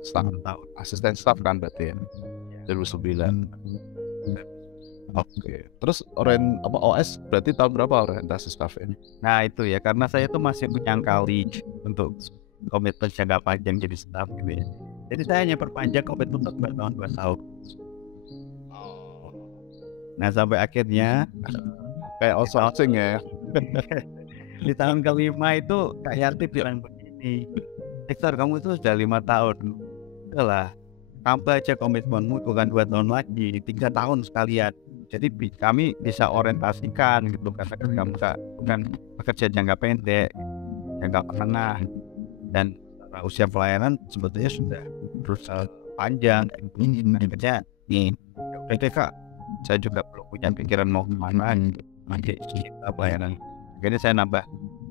staff, asisten staff kan berarti ya. 2009. Oke. Terus OS berarti tahun berapa orientasi staff ini? Nah itu ya, karena saya tuh masih menyangkali untuk komitmen jangka panjang jadi staff gitu ya. Jadi saya hanya perpanjang komitmen untuk 2 tahun 2 tahun. Nah sampai akhirnya kayak outsourcing ya. Di tahun kelima itu Kak Yanti bilang begini, Hector kamu itu sudah 5 tahun, udahlah tambah aja komitmenmu, bukan 2 tahun lagi, 3 tahun sekalian. Jadi kami bisa orientasikan gitu, karena kan kamu bukan bekerja jangka pendek, jangka menengah, dan usia pelayanan sebetulnya sudah terus panjang. Ini kerja nih, oke Kak, saya juga belum punya pikiran mau kemana masih kita pelayanan. Akhirnya saya nambah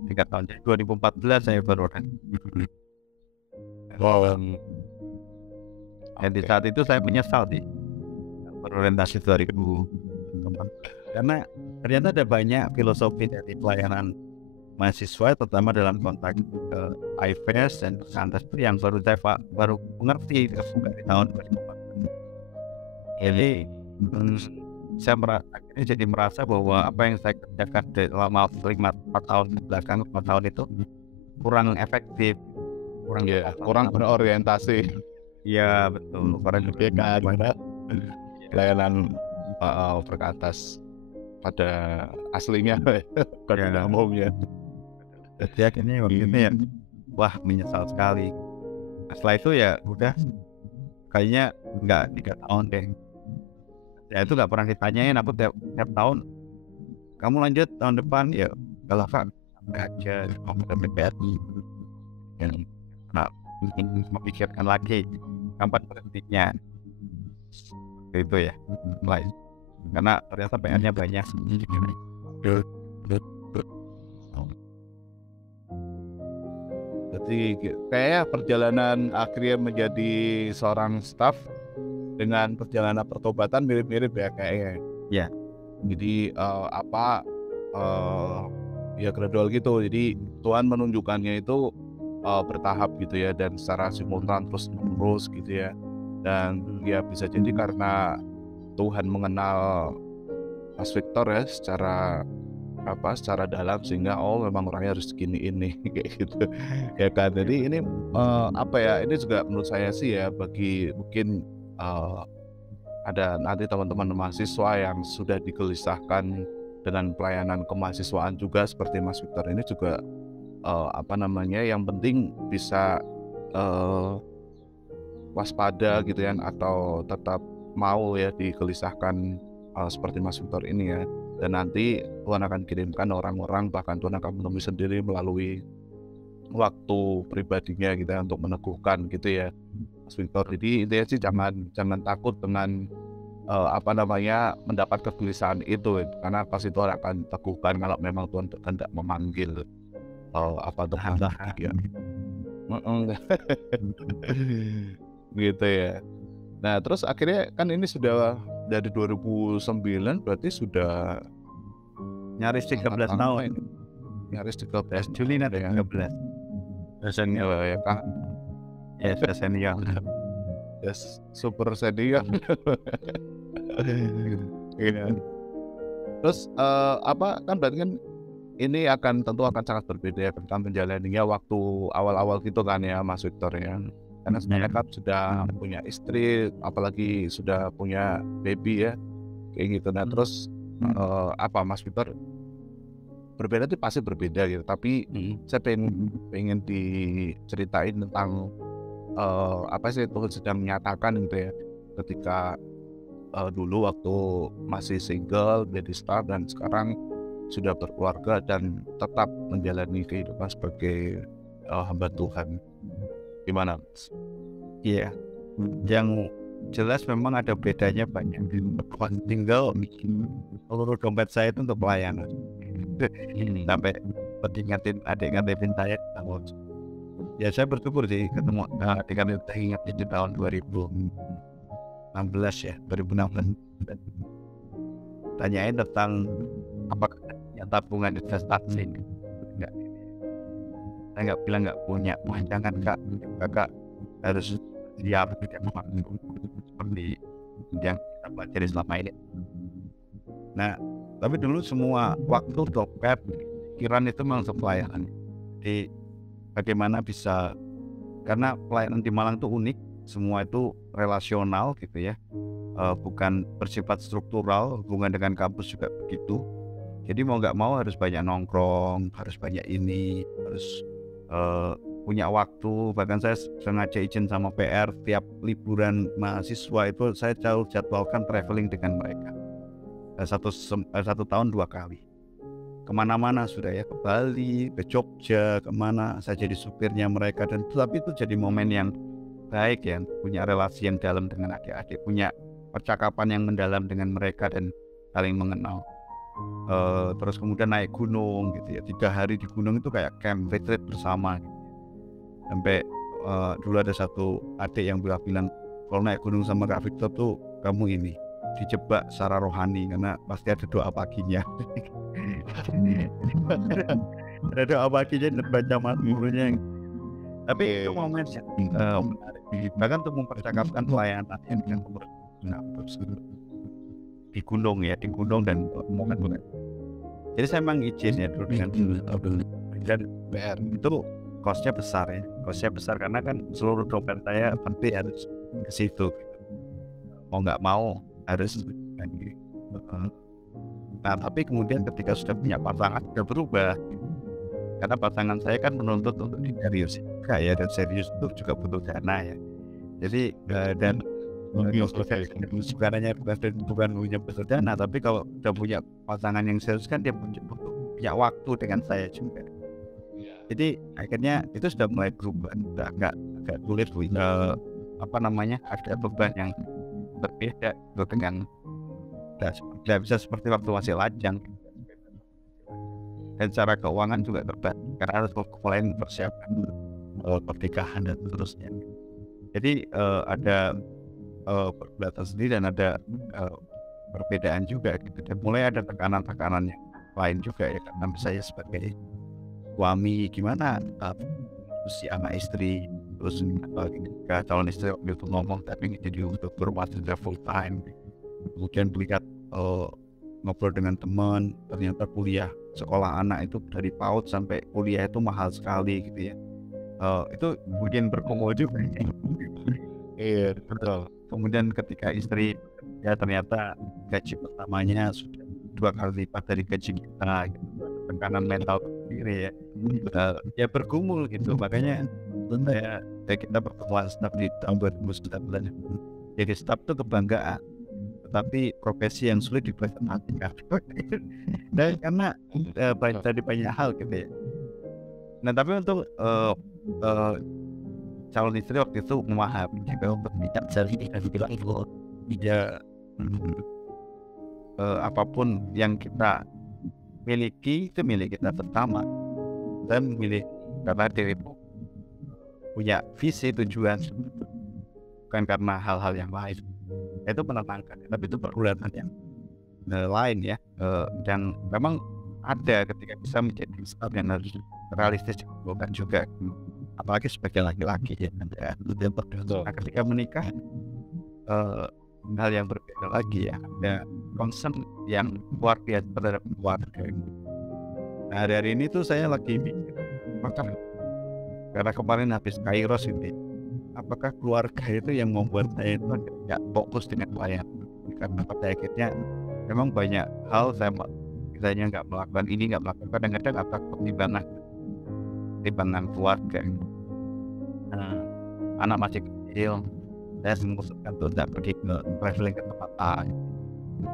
3 tahun, jadi 2014 saya baru dan di saat itu saya menyesal sih berorientasi 2000, karena ternyata ada banyak filosofi dari pelayanan mahasiswa, terutama dalam konteks IFES dan Kantas yang baru saya mengerti dari tahun 2014. Jadi saya akhirnya jadi merasa bahwa apa yang saya kerjakan selama 4 tahun belakang, 4 tahun itu kurang efektif, kurang berorientasi. Iya betul, kurang karena pelayanan berkatas pada aslinya pada umumnya. Jadi akhirnya waktu itu ya wah menyesal sekali. Setelah itu ya udah kayaknya nggak 3 tahun deh. Ya itu nggak pernah ditanyain, aku tiap tahun kamu lanjut tahun depan ya kalau Kak aja kamu BPSI yang memikirkan lagi kapan berhentinya itu ya mulai, karena ternyata PR-nya banyak. Jadi kayak perjalanan akhirnya menjadi seorang staff dengan perjalanan pertobatan mirip-mirip ya kayaknya. Ya. Jadi ya gradual gitu. Jadi Tuhan menunjukkannya itu bertahap gitu ya, dan secara simultan terus menerus gitu ya. Dan ya bisa jadi karena Tuhan mengenal Mas Victor ya secara dalam, sehingga memang orangnya harus gini ini kayak gitu ya kan. Jadi ini ini juga menurut saya sih ya, bagi mungkin ada nanti teman-teman mahasiswa yang sudah digelisahkan dengan pelayanan kemahasiswaan juga seperti Mas Victor ini juga yang penting bisa waspada gitu ya, atau tetap mau ya digelisahkan seperti Mas Victor ini ya. Dan nanti Tuhan akan kirimkan orang-orang, bahkan Tuhan akan menemui sendiri melalui waktu pribadinya gitu ya, untuk meneguhkan gitu ya Mas Victor. Jadi intinya sih jangan takut dengan mendapat kegelisahan itu, karena pasti Tuhan akan teguhkan kalau memang Tuhan tidak memanggil Tuhan ya. Gitu ya. Nah terus akhirnya kan ini sudah dari 2009, berarti sudah nyaris 13 tahun. Nyaris 13 Juli nanti ya. 13. Senior ya Kak. Yes, senior. Yes, super senior. Iya. Terus kan berarti kan ini tentu akan sangat berbeda ya tentang menjalaninya waktu awal-awal gitu kan ya Mas Victor ya. Karena sebenarnya kan sudah punya istri, apalagi sudah punya baby ya, kayak gitu. Nah terus Mas Victor, berbeda itu pasti berbeda gitu. Tapi saya pengen diceritain tentang apa sih Tuhan sedang menyatakan gitu ya, ketika dulu waktu masih single, jadi star, dan sekarang sudah berkeluarga dan tetap menjalani kehidupan sebagai hamba Tuhan. Gimana? Iya, yang jelas memang ada bedanya banyak. Single, seluruh dompet saya itu untuk pelayanan. Sampai ingatin adik-adik saya. Ya saya bersyukur sih ketemu adik-adik saya ingat di tahun 2016 ya, 2016. Tanyain tentang apakah punya tabungan investasi. Enggak. Saya nggak bilang nggak punya. Wah jangan kakak harus siap setiap waktu seperti yang kita pelajari selama ini. Nah tapi dulu semua waktu dompet pikiran itu memang untuk pelayanan. Jadi bagaimana bisa, karena pelayanan di Malang itu unik, semua itu relasional gitu ya, bukan bersifat struktural. Hubungan dengan kampus juga begitu. Jadi mau nggak mau harus banyak nongkrong, harus banyak ini, harus punya waktu. Bahkan saya sengaja izin sama PR tiap liburan mahasiswa itu saya selalu jadwalkan traveling dengan mereka. Satu tahun 2 kali. Kemana-mana sudah ya, ke Bali, ke Jogja, kemana saya jadi supirnya mereka. Dan tapi itu jadi momen yang baik ya, punya relasi yang dalam dengan adik-adik, punya percakapan yang mendalam dengan mereka dan saling mengenal. Terus kemudian naik gunung gitu ya, 3 hari di gunung itu kayak camp retreat bersama gitu. Sampai dulu ada satu adik yang bilang kalau naik gunung sama Kak Victor tuh kamu ini dijebak secara rohani karena pasti ada doa paginya. Ada doa paginya dan baca mazmurnya. Tapi itu momen yang menarik. Bahkan untuk mempercakapkan pelayanan dengan pengurus di gunung dan momen. Jadi saya memang izin ya dulu dengan dan PR itu kosnya besar ya. Kosnya besar karena kan seluruh dompet saya pasti harus ke situ. Mau nggak mau harus lagi. Nah tapi kemudian ketika sudah punya pasangan sudah berubah. Karena pasangan saya kan menuntut untuk serius ya, dan serius itu juga butuh dana ya. Jadi dan bukan punya besar dana, tapi kalau udah punya pasangan yang serius kan dia punya waktu dengan saya juga. Jadi akhirnya itu sudah mulai berubah, udah agak sulit ada beban yang berbeda dengan tidak bisa seperti waktu masih lajang. Dan secara keuangan juga terbatas karena harus mulai mempersiapkan pernikahan dan seterusnya. Jadi ada perbedaan sendiri dan ada perbedaan juga gitu. Dan mulai ada tekanan-tekanan yang lain juga ya, karena saya sebagai suami gimana usia anak istri, terus ketika calon istri waktu itu ngomong tapi jadi untuk berumah tangga full time, kemudian melihat ngobrol dengan teman, ternyata kuliah sekolah anak itu dari PAUD sampai kuliah itu mahal sekali gitu ya. Itu kemudian berkomol juga. Iya betul. Kemudian ketika istri ya ternyata gaji pertamanya sudah 2 kali lipat dari gaji kita gitu. Tekanan mental sendiri ya. Ya bergumul gitu. Makanya kita pertemuan staf di tahun 2019. Jadi staf itu kebanggaan, tetapi profesi yang sulit diperhatikan. Dan karena banyak hal gitu ya. Nah tapi untuk calon istri waktu itu memahami jika untuk tidak jadi dan bilang dia apapun yang kita miliki itu milik kita bersama, dan milik karena dirimu punya visi tujuan, bukan karena hal-hal yang lain. Itu menenangkan, tapi itu pergulatan yang lain ya. Dan memang ada ketika bisa menjadi staff yang harus realistis bukan juga, apalagi sebagai laki-laki ya. Nah, ketika menikah hal yang berbeda lagi ya, ada concern yang luar biasa terhadap keluarga. Nah, hari ini tuh saya lagi mikir, apakah karena kemarin habis Kairos ini, apakah keluarga itu yang membuat saya itu tidak fokus dengan pelayanan? Karena pada akhirnya memang banyak hal saya misalnya nggak melakukan ini, nggak melakukan, kadang-kadang atas pertimbangan keluarga. Anak masih kecil, saya memutuskan untuk tidak pergi ke traveling ke tempat A,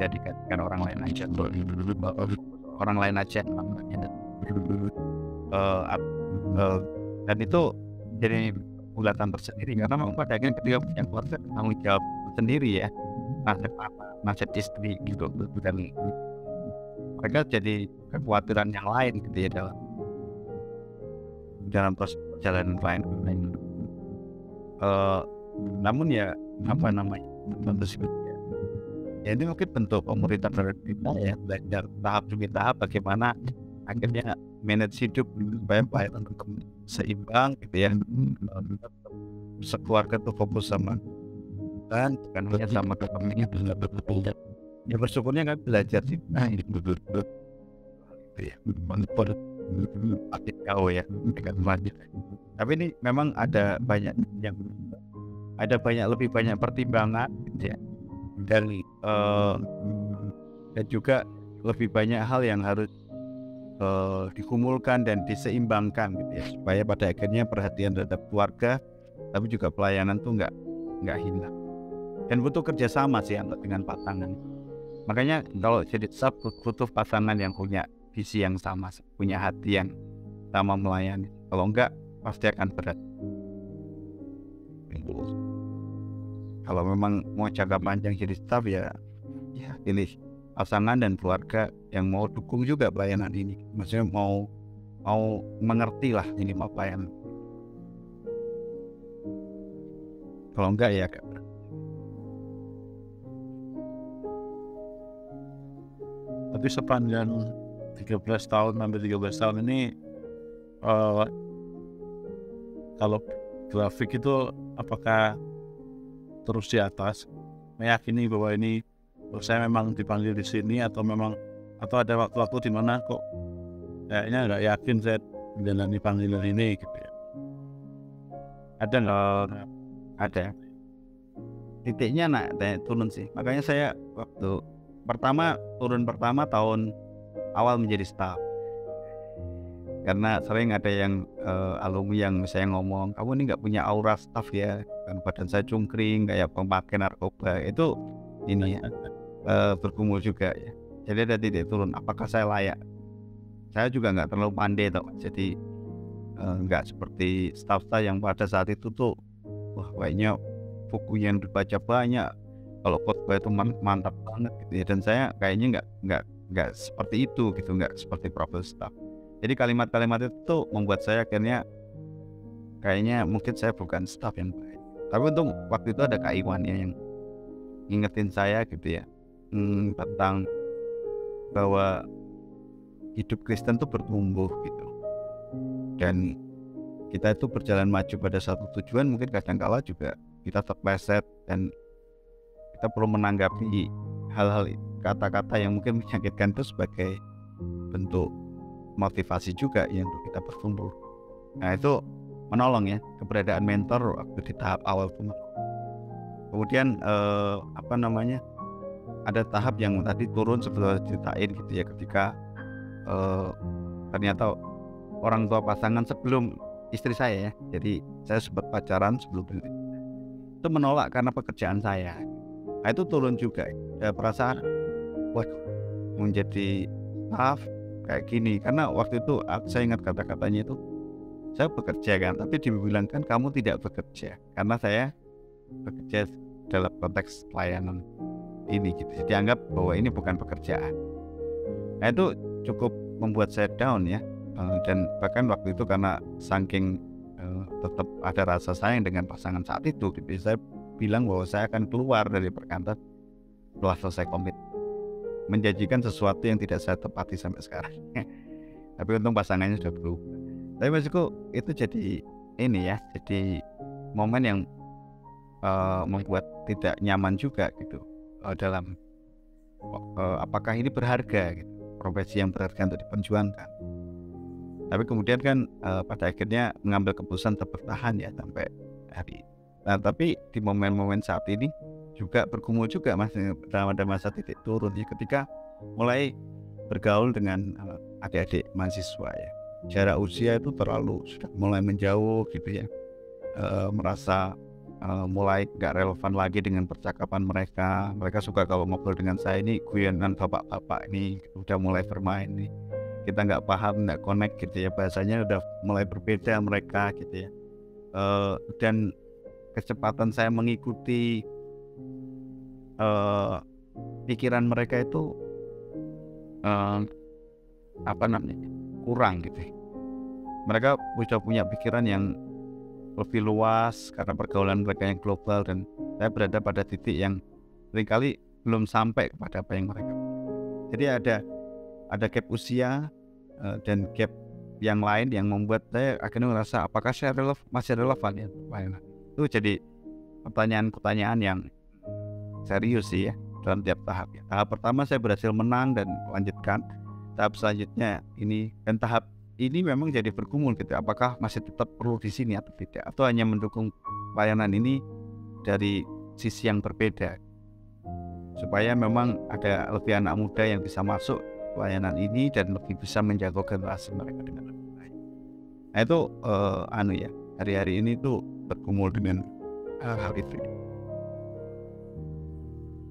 jadikan orang lain aja, dan itu jadi bulatan tersendiri, karena memang pada akhirnya ketika punya keluarga tanggung jawab sendiri ya, nasib istri gitu, dan mereka jadi kekhawatiran yang lain gitu ya dalam proses perjalanan lain. Namun ya apa namanya, ya ini mungkin bentuk pemerintah terhadap kita ya, belajar tahap demi tahap bagaimana akhirnya manage hidup supaya pelayanan tetap seimbang gitu ya, sekeluarga tuh fokus sama dan bukan hanya sama kepentingan ya. Bersyukurnya kan belajar sih, gitu ya, jauh ya dengan maju. Tapi ini memang ada lebih banyak pertimbangan gitu ya, dan juga lebih banyak hal yang harus dikumpulkan dan diseimbangkan gitu ya, supaya pada akhirnya perhatian terhadap keluarga tapi juga pelayanan tuh nggak hilang, dan butuh kerjasama sih dengan pasangan. Makanya kalau jadi staff butuh pasangan yang punya visi yang sama, punya hati yang sama melayani. Kalau enggak pasti akan berat. Kalau memang mau jangka panjang jadi staff ya pilih pasangan dan keluarga yang mau dukung juga pelayanan ini. Maksudnya mau mengerti lah ini mau pelayanan. Kalau enggak ya agak berat. Tapi sepanjang 13 tahun sampai 13 tahun ini, kalau grafik itu apakah terus di atas, meyakini bahwa ini saya memang dipanggil di sini, atau ada waktu-waktu di mana kok kayaknya nggak yakin saya menjalani panggilan ini gitu ya? Ada nggak? Ada. Titiknya turun sih. Makanya saya waktu turun pertama tahun awal menjadi staff, karena sering ada yang alumni yang misalnya ngomong, kamu ini nggak punya aura staff ya, kan badan saya cungkring kayak pemakai narkoba. Itu ini bergumul juga ya. Jadi ada titik turun, apakah saya layak? Saya juga nggak terlalu pandai toh, jadi nggak seperti staff-staff yang pada saat itu tuh wah kayaknya buku yang dibaca banyak, kalau khotbah itu mantap banget gitu ya. Dan saya kayaknya nggak seperti itu gitu, nggak seperti profil staff. Jadi kalimat-kalimat itu tuh membuat saya akhirnya kayaknya mungkin saya bukan staff yang baik. Tapi untuk waktu itu ada Kak Iwan ya yang ngingetin saya gitu ya, tentang bahwa hidup Kristen tuh bertumbuh gitu, dan kita itu berjalan maju pada satu tujuan. Mungkin kadang-kala juga kita terpleset, dan kita perlu menanggapi hal-hal kata-kata yang mungkin menyakitkan itu sebagai bentuk motivasi juga yang untuk kita bertumbuh. Nah itu menolong ya, keberadaan mentor waktu di tahap awal itu. Kemudian ada tahap yang tadi turun sebelum ceritain gitu ya, ketika ternyata orang tua pasangan sebelum istri saya ya, jadi saya sempat pacaran sebelum itu menolak karena pekerjaan saya. Nah itu turun juga, ada perasaan menjadi staff kayak gini, karena waktu itu saya ingat kata-katanya itu, saya bekerja kan, tapi dibilang kan kamu tidak bekerja, karena saya bekerja dalam konteks pelayanan. ini gitu. Dianggap bahwa ini bukan pekerjaan. Nah itu cukup membuat saya down ya. Dan bahkan waktu itu karena saking tetap ada rasa sayang dengan pasangan saat itu gitu, saya bilang bahwa saya akan keluar dari perkantas setelah selesai komit, menjanjikan sesuatu yang tidak saya tepati sampai sekarang. Tapi untung pasangannya sudah berubah. Tapi maksudku itu jadi ini ya, jadi momen yang membuat tidak nyaman juga gitu dalam apakah ini berharga gitu, profesi yang berharga untuk diperjuangkan. Tapi kemudian kan pada akhirnya mengambil keputusan tetap bertahan ya sampai hari. Nah tapi di momen-momen saat ini juga bergumul juga Mas dalam ada masa titik turun ya, ketika mulai bergaul dengan adik-adik mahasiswa ya. Jarak usia itu sudah mulai menjauh gitu ya. Merasa mulai gak relevan lagi dengan percakapan mereka. Mereka suka kalau ngobrol dengan saya ini guyonan bapak-bapak ini udah mulai bermain nih. Kita nggak paham, nggak connect gitu ya, bahasanya udah mulai berbeda mereka gitu ya. Dan kecepatan saya mengikuti pikiran mereka itu kurang gitu. Mereka sudah punya pikiran yang lebih luas karena pergaulan mereka yang global, dan saya berada pada titik yang seringkali belum sampai kepada apa yang mereka. Jadi ada gap usia dan gap yang lain yang membuat saya akhirnya merasa apakah saya masih relevan ya pelayanan. Itu jadi pertanyaan-pertanyaan yang serius sih ya dalam tiap tahap ya. Tahap pertama saya berhasil menang dan melanjutkan. Tahap selanjutnya ini, dan tahap ini memang jadi bergumul gitu. Apakah masih tetap perlu di sini atau tidak, atau hanya mendukung pelayanan ini dari sisi yang berbeda, supaya memang ada lebih anak muda yang bisa masuk pelayanan ini dan lebih bisa menjaga generasi mereka dengan lebih baik. Nah itu ya, hari-hari ini tuh bergumul dengan hal itu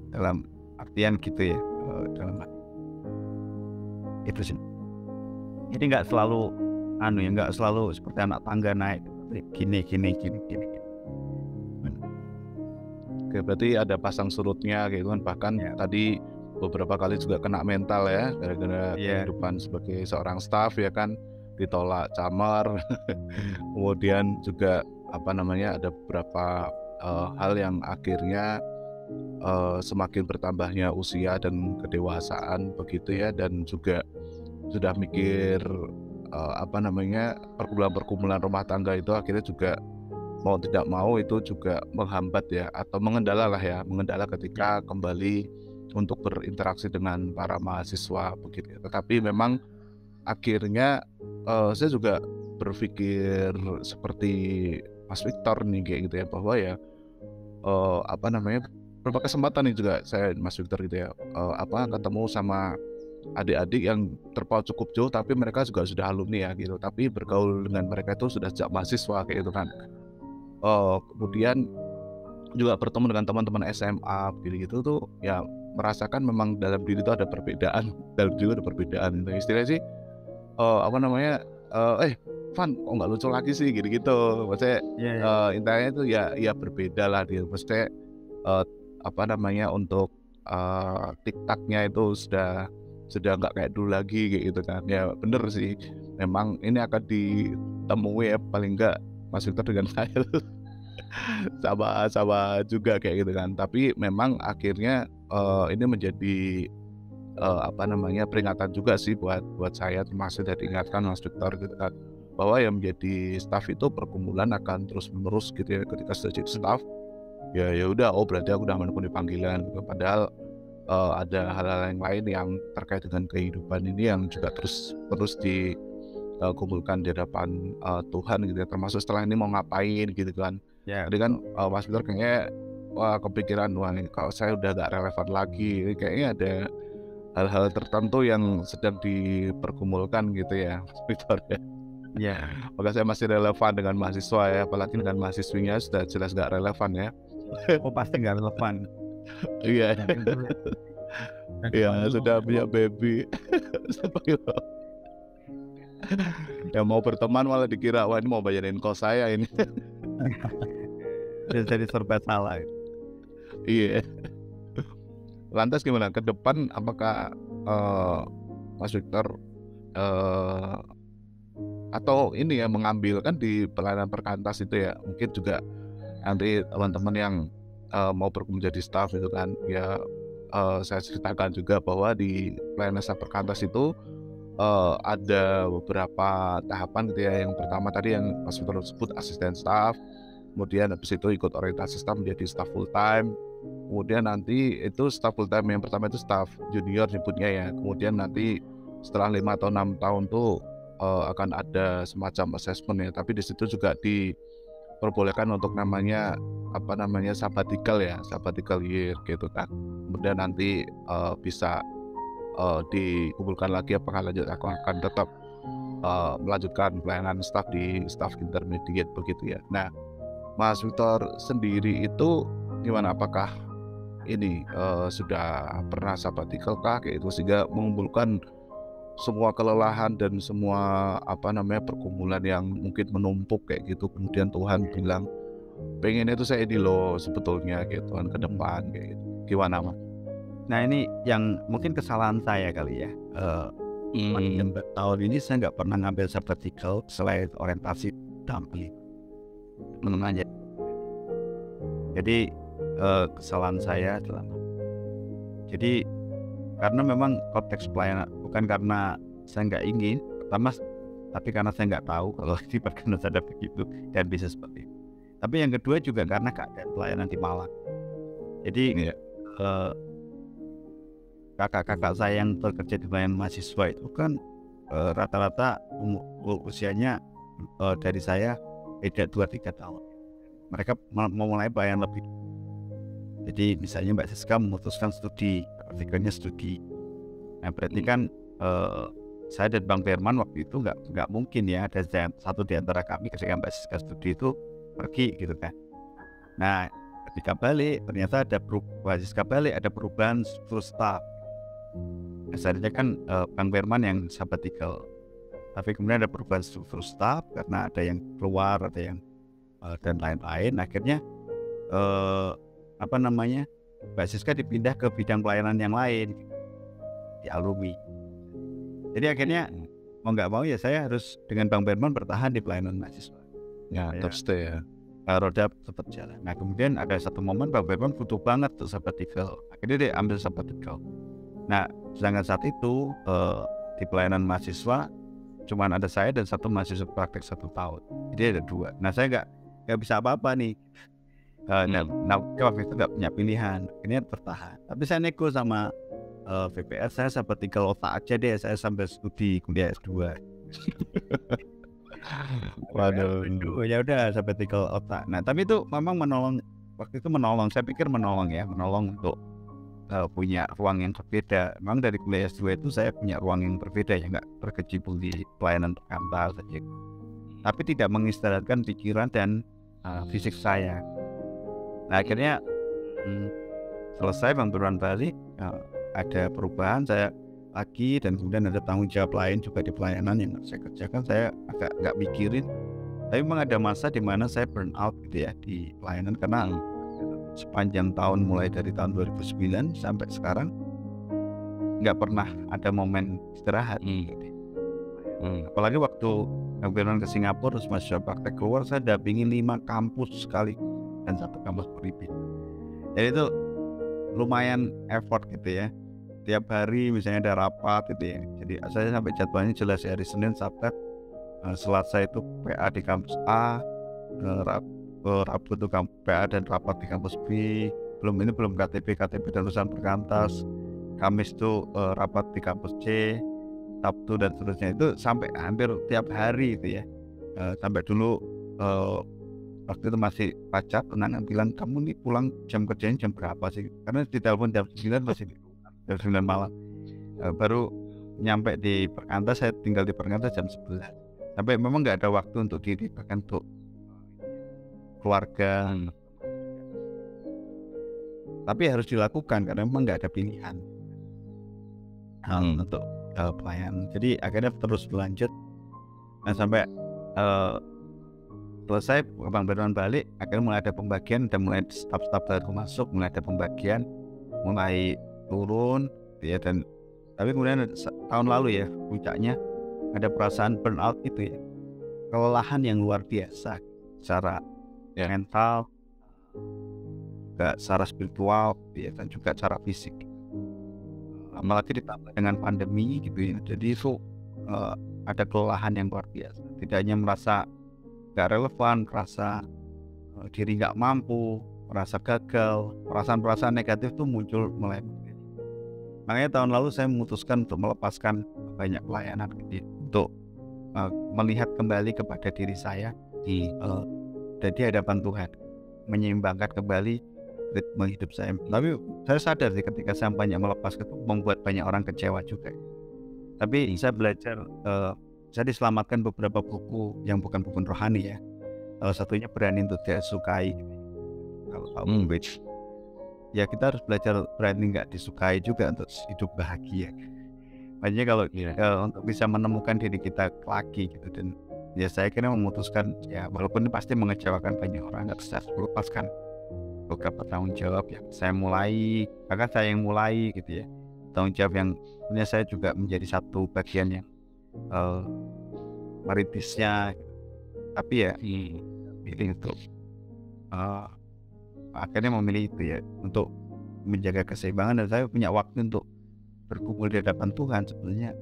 dalam artian gitu ya, dalam itu sih. Jadi nggak selalu nggak selalu seperti anak tangga naik gini. Oke, berarti ada pasang surutnya gitu kan, bahkan tadi beberapa kali juga kena mental ya gara-gara kehidupan sebagai seorang staff ya kan, ditolak camar. Kemudian juga ada beberapa hal yang akhirnya semakin bertambahnya usia dan kedewasaan begitu ya, dan juga sudah mikir perkumpulan rumah tangga itu akhirnya juga mau tidak mau itu juga menghambat ya, atau mengendala ketika kembali untuk berinteraksi dengan para mahasiswa begitu. Tetapi memang akhirnya saya juga berpikir seperti Mas Victor nih kayak gitu ya, bahwa ya beberapa kesempatan nih juga saya Mas Victor gitu ya, ketemu sama adik-adik yang terpaut cukup jauh tapi mereka juga sudah alumni ya gitu, tapi bergaul dengan mereka itu sudah sejak mahasiswa kayak gitu kan. Kemudian juga bertemu dengan teman-teman SMA gitu tuh ya, merasakan memang dalam diri itu ada perbedaan, dalam diri ada perbedaan. Istilahnya sih Van kok nggak lucu lagi sih gitu. Maksudnya intinya itu ya berbeda lah gitu. Maksudnya untuk TikToknya itu sudah nggak kayak dulu lagi gitu kan. Ya bener sih, memang ini akan ditemui ya, paling nggak Mas Victor dengan saya sama juga kayak gitu kan. Tapi memang akhirnya ini menjadi peringatan juga sih buat saya, termasuk dari ingatkan Mas Victor gitu kan, bahwa yang menjadi staff itu pergumulan akan terus menerus gitu ya. Ketika sudah jadi staff ya udah, berarti aku udah menekuni panggilan gitu. Padahal ada hal-hal yang lain yang terkait dengan kehidupan ini yang juga terus dikumpulkan di hadapan Tuhan gitu ya, termasuk setelah ini mau ngapain gitu kan. Jadi kan Mas Victor kayaknya kepikiran, nih kalau saya udah gak relevan lagi, kayaknya ada hal-hal tertentu yang sedang dipergumulkan gitu ya Mas Victor ya. Maka saya masih relevan dengan mahasiswa ya, apalagi dengan mahasiswinya sudah jelas gak relevan ya. Pasti gak relevan. Iya. Iya, sudah punya baby. Ya mau berteman malah dikira wah ini mau bayarin kos saya ini. Jadi serba salah. Iya. lantas gimana ke depan? Apakah Mas Victor atau ini ya mengambil kan di pelayanan perkantas itu ya, mungkin juga nanti teman-teman yang mau bergabung menjadi staff itu kan ya, saya ceritakan juga bahwa di pelayanan staff perkantas itu ada beberapa tahapan gitu ya. Yang pertama tadi yang Mas Victor sebut asisten staff, kemudian habis itu ikut orientasi staff menjadi staff full time, kemudian nanti itu staff full time yang pertama itu staff junior nyebutnya ya, kemudian nanti setelah 5 atau 6 tahun tuh akan ada semacam assessment ya, tapi di situ juga diperbolehkan untuk namanya sabbatical ya, sabbatical year gitu kan. Kemudian nanti bisa dikumpulkan lagi apakah aku akan tetap melanjutkan pelayanan staff di staff intermediate begitu ya. Nah, Mas Victor sendiri itu gimana? Apakah ini sudah pernah sabbatical kah kayak itu sehingga mengumpulkan semua kelelahan dan semua pergumulan yang mungkin menumpuk kayak gitu, kemudian Tuhan bilang pengen itu saya ini loh sebetulnya gitu kan ke depan kayak gitu. Gimana Mas? Nah ini yang mungkin kesalahan saya kali ya. Tahun ini saya nggak pernah ngambil sabbatical selain orientasi damping. Menengah aja. Jadi kesalahan saya adalah jadi karena memang konteks pelayanan, bukan karena saya nggak ingin pertama, tapi karena saya nggak tahu kalau di perkenas ada begitu dan bisa seperti itu. Tapi yang kedua juga karena keadaan pelayanan di Malang. Jadi kakak-kakak saya yang bekerja di pelayanan mahasiswa itu kan rata-rata usianya dari saya beda 2-3 tahun. Mereka memulai pelayanan lebih. Jadi misalnya Mbak Siska memutuskan studi, pikirnya studi. Nah berarti kan saya dan Bang Firman waktu itu nggak mungkin ya ada satu di antara kami ketika Mbak Siska studi itu pergi gitu kan. Nah ketika balik ternyata ada Mbak Siska balik ada perubahan struktur staff. Seharusnya kan Bang Firman yang sabbatical, tapi kemudian ada perubahan struktur staff karena ada yang keluar, ada yang dan lain-lain. Akhirnya Mbak Siska dipindah ke bidang pelayanan yang lain di alumni. Jadi akhirnya mau nggak mau ya saya harus dengan Bang Berman bertahan di pelayanan mahasiswa. Ya terus ya. Roda tetap jalan. Nah kemudian ada satu momen Bang Berman butuh banget tuh sabbatical. Akhirnya dia ambil sabbatical. Nah sedangkan saat itu di pelayanan mahasiswa cuman ada saya dan satu mahasiswa praktek 1 tahun. Jadi ada 2. Nah saya nggak bisa apa-apa nih. Nah waktu itu nggak punya pilihan, akhirnya bertahan. Tapi saya nego sama VPR, saya sabbatical otak aja deh, saya sambil studi kuliah S2. Waduh, ya udah sabbatical otak. Nah tapi itu memang menolong, waktu itu menolong, saya pikir menolong untuk punya ruang yang berbeda. Memang dari kuliah S2 itu saya punya ruang yang berbeda ya, nggak terkecimpung di pelayanan perkantas saja. Tapi tidak mengistirahatkan pikiran dan fisik saya. Nah akhirnya selesai Bang Berman balik, ada perubahan saya lagi dan kemudian ada tanggung jawab lain juga di pelayanan yang saya kerjakan. Saya agak nggak mikirin, tapi memang ada masa di mana saya burn out gitu ya di pelayanan karena sepanjang tahun mulai dari tahun 2009 sampai sekarang nggak pernah ada momen istirahat. Apalagi waktu Bang Berman ke Singapura terus mahasiswa praktek keluar, saya dampingin 5 kampus sekali dan 1 kampus berbeda. Jadi itu lumayan effort gitu ya. Tiap hari misalnya ada rapat gitu ya. Jadi saya sampai jadwalnya jelas ya, hari Senin, Sabtu, Selasa itu PA di kampus A, Rabu itu PA dan rapat di kampus B. Belum KTP dan urusan perkantas. Kamis itu rapat di kampus C, Sabtu dan seterusnya. Itu sampai hampir tiap hari itu ya. Sampai dulu waktu itu masih pacar tunangan bilang, kamu nih pulang jam kerjanya jam berapa sih? Karena ditelepon jam 9 masih jam 9 malam. Baru nyampe di perkantas, saya tinggal di perkantas jam 11. Sampai memang nggak ada waktu untuk diri, bahkan untuk keluarga. Tapi harus dilakukan karena memang nggak ada pilihan untuk pelayanan. Jadi akhirnya terus berlanjut. Nah sampai selesai Bang Berman balik, akhirnya mulai ada pembagian dan mulai staf-staf baru masuk, mulai ada pembagian, mulai turun ya, dan tapi kemudian tahun lalu ya puncaknya ada perasaan burnout itu ya, kelelahan yang luar biasa secara mental, juga secara spiritual ya, dan juga secara fisik. Apalagi ditambah dengan pandemi gitu ya, jadi itu ada kelelahan yang luar biasa. Tidak hanya merasa gak relevan, merasa diri gak mampu, merasa gagal, perasaan-perasaan negatif itu muncul mulai. Makanya tahun lalu saya memutuskan untuk melepaskan banyak pelayanan gitu, untuk melihat kembali kepada diri saya di hadapan Tuhan, menyeimbangkan kembali ritme hidup saya. Tapi saya sadar sih ketika saya banyak melepas itu membuat banyak orang kecewa juga. Tapi saya belajar, saya diselamatkan beberapa buku yang bukan buku rohani ya. Salah satunya Berani Untuk Tidak Disukai. Kalau kamu ya kita harus belajar berani nggak disukai juga untuk hidup bahagia. Makanya kalau untuk bisa menemukan diri kita lagi gitu, dan ya saya kira memutuskan ya walaupun ini pasti mengecewakan banyak orang, harus saya melepaskan beberapa tanggung jawab yang saya mulai, bahkan saya yang mulai gitu ya, tanggung jawab yang sebenarnya saya juga menjadi satu bagian yang merintisnya, tapi ya pilih untuk akhirnya memilih itu ya, untuk menjaga keseimbangan. Dan saya punya waktu untuk berkumpul di hadapan Tuhan, sebenarnya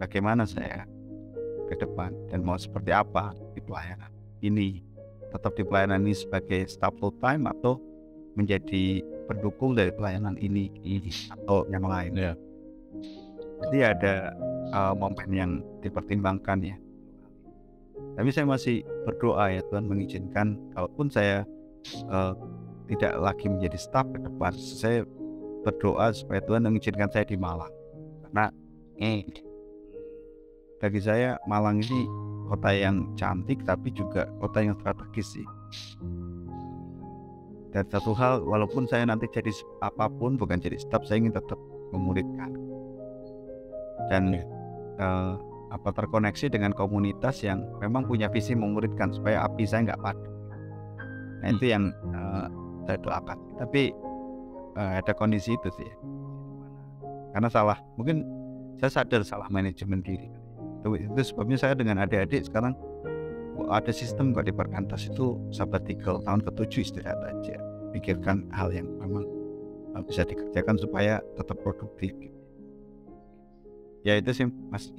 bagaimana saya ke depan dan mau seperti apa di pelayanan ini, tetap di pelayanan ini sebagai staff full time atau menjadi pendukung dari pelayanan ini atau yang lain ya. Jadi ada momen yang dipertimbangkan ya. Tapi saya masih berdoa ya, Tuhan mengizinkan kalaupun saya tidak lagi menjadi staf ke depan, saya berdoa supaya Tuhan mengizinkan saya di Malang, karena bagi saya Malang ini kota yang cantik tapi juga kota yang strategis sih. Dan satu hal, walaupun saya nanti jadi apapun, bukan jadi staf, saya ingin tetap memuridkan dan terkoneksi dengan komunitas yang memang punya visi memuridkan, supaya api saya nggak padam. Nah itu yang saya doakan. Tapi ada kondisi itu sih, karena mungkin saya sadar salah manajemen diri. Itu sebabnya saya dengan adik-adik sekarang ada sistem kok di Perkantas itu sabbatical tahun ke-7 istirahat aja, pikirkan hal yang memang bisa dikerjakan supaya tetap produktif. Ya itu sih Mas,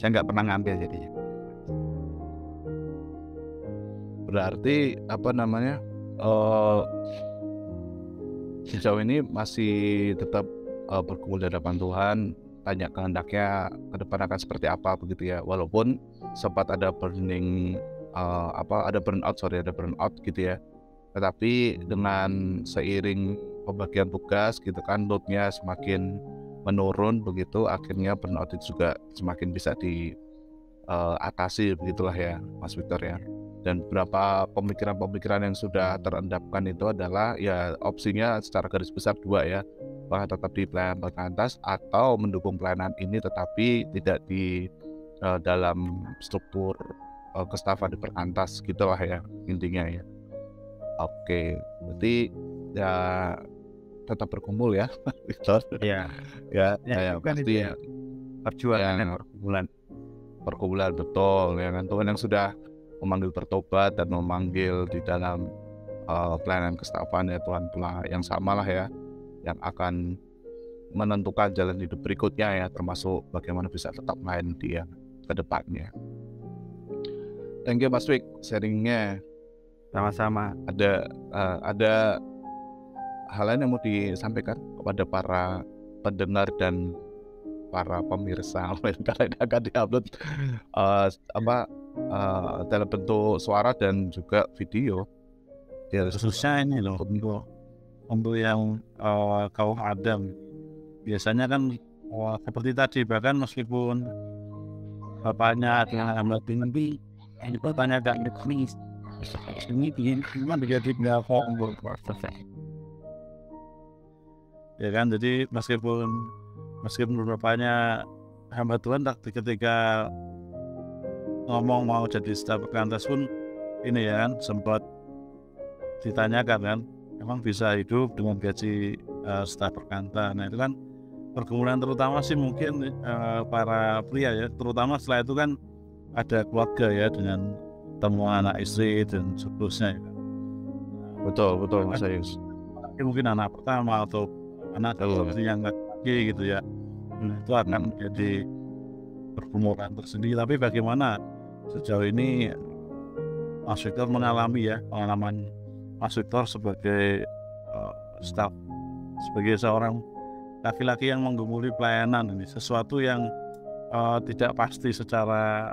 saya nggak pernah ngambil jadinya. Berarti sejauh ini masih tetap berkumpul di hadapan Tuhan, tanya kehendaknya ke depan akan seperti apa begitu ya, walaupun sempat ada burnout gitu ya, tetapi dengan seiring pembagian tugas gitu kan, loadnya semakin menurun begitu, akhirnya burnout itu juga semakin bisa diatasi begitulah ya Mas Victor ya. Dan beberapa pemikiran-pemikiran yang sudah terendapkan itu adalah ya opsinya secara garis besar dua ya, bahwa tetap di pelayanan Perkantas atau mendukung pelayanan ini tetapi tidak di dalam struktur kestafan di Perkantas gitulah ya intinya ya. Oke, berarti ya tetap berkumpul ya Victor. Ya pasti ya perjuangan perkumpulan betul ya kan, Tuhan yang sudah memanggil bertobat dan memanggil di dalam pelayanan kestafan ya, Tuhan pula yang samalah ya, yang akan menentukan jalan hidup berikutnya ya, termasuk bagaimana bisa tetap main dia ke depannya. Thank you Mas Wik sharingnya. Sama-sama. Ada hal lain yang mau disampaikan kepada para pendengar dan para pemirsa karena ini akan diupload dalam bentuk suara dan juga video ya, khususnya ini loh untuk yang kaum Adam. Biasanya kan seperti tadi, bahkan meskipun bapaknya ada hamba tinggi, ini bapaknya gak ngerti ini cuma menjadi nggak humble ya kan. Jadi meskipun bapaknya hamba Tuhan, tapi ketika ngomong mau jadi staf Perkantas pun ini ya kan, sempat ditanyakan kan, emang bisa hidup dengan gaji staf perkantas. Nah itu kan pergumulan terutama sih mungkin para pria ya, terutama setelah itu kan ada keluarga ya dengan temuan anak istri dan seterusnya ya. Betul Mas Ayus. Mungkin anak pertama atau anak yang lagi gitu ya. Nah, itu akan menjadi pergumulan tersendiri. Tapi bagaimana sejauh ini Mas Victor mengalami ya pengalaman Mas Victor sebagai staf, sebagai seorang laki-laki yang menggumuli pelayanan ini, sesuatu yang tidak pasti secara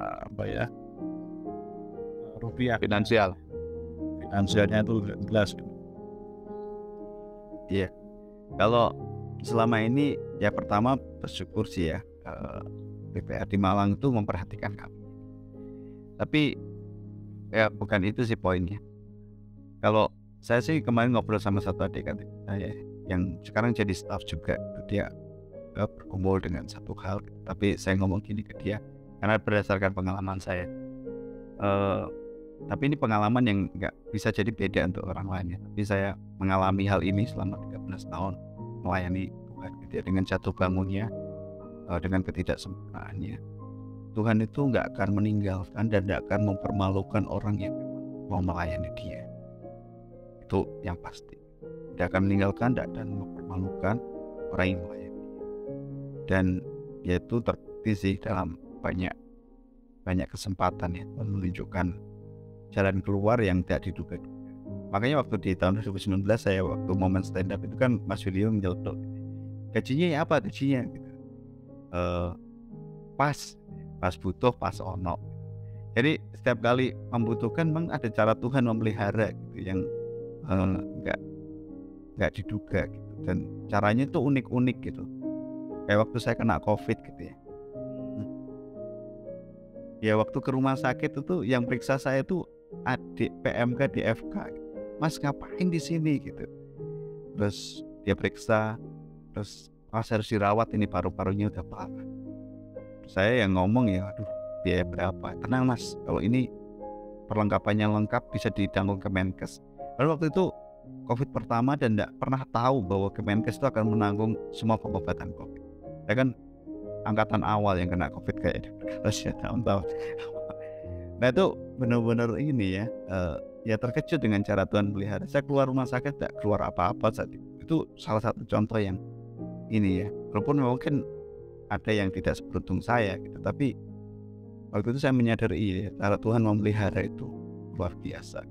rupiah, finansialnya itu jelas. Iya. Kalau selama ini ya pertama bersyukur sih ya, PPR di Malang itu memperhatikan kami. Tapi ya bukan itu sih poinnya. Kalau saya sih kemarin ngobrol sama satu adik saya yang sekarang jadi staff juga, dia berkumpul dengan satu hal, tapi saya ngomong gini ke dia karena berdasarkan pengalaman saya. Tapi ini pengalaman yang nggak bisa jadi beda untuk orang lain ya. Tapi saya mengalami hal ini selama 13 tahun melayani Tuhan gitu ya, dengan jatuh bangunnya, dengan ketidaksempurnaannya. Tuhan itu nggak akan meninggalkan dan nggak akan mempermalukan orang yang mau melayani Dia. Itu yang pasti. Tidak akan meninggalkan dan mempermalukan orang yang melayani Dia. Dan yaitu terbukti sih dalam banyak kesempatan ya, menunjukkan jalan keluar yang tidak diduga. Makanya waktu di tahun 2019 saya waktu momen stand up itu kan Mas Julio nyeletuk, gajinya ya apa gajinya gitu. Pas butuh, pas ono. Jadi setiap kali membutuhkan memang ada cara Tuhan memelihara gitu yang nggak diduga gitu. Dan caranya itu unik-unik gitu. Kayak waktu saya kena COVID gitu ya. Ya waktu ke rumah sakit itu yang periksa saya tuh adik PMK di FK. Mas ngapain di sini gitu. Terus dia periksa, terus Mas harus dirawat, ini paru-parunya udah parah. Saya yang ngomong ya, aduh biaya berapa? Tenang Mas, kalau ini perlengkapannya lengkap bisa ditanggung Kemenkes. Lalu waktu itu COVID pertama dan tidak pernah tahu bahwa Kemenkes itu akan menanggung semua pengobatan COVID. Saya kan angkatan awal yang kena COVID kayak tahun-tahun. Nah itu benar-benar ini ya, ya terkejut dengan cara Tuhan pelihara. Saya keluar rumah sakit tidak keluar apa-apa saat itu. Itu salah satu contoh yang ini ya. Walaupun mungkin ada yang tidak seberuntung saya gitu, tapi waktu itu saya menyadari ya, cara Tuhan memelihara itu luar biasa.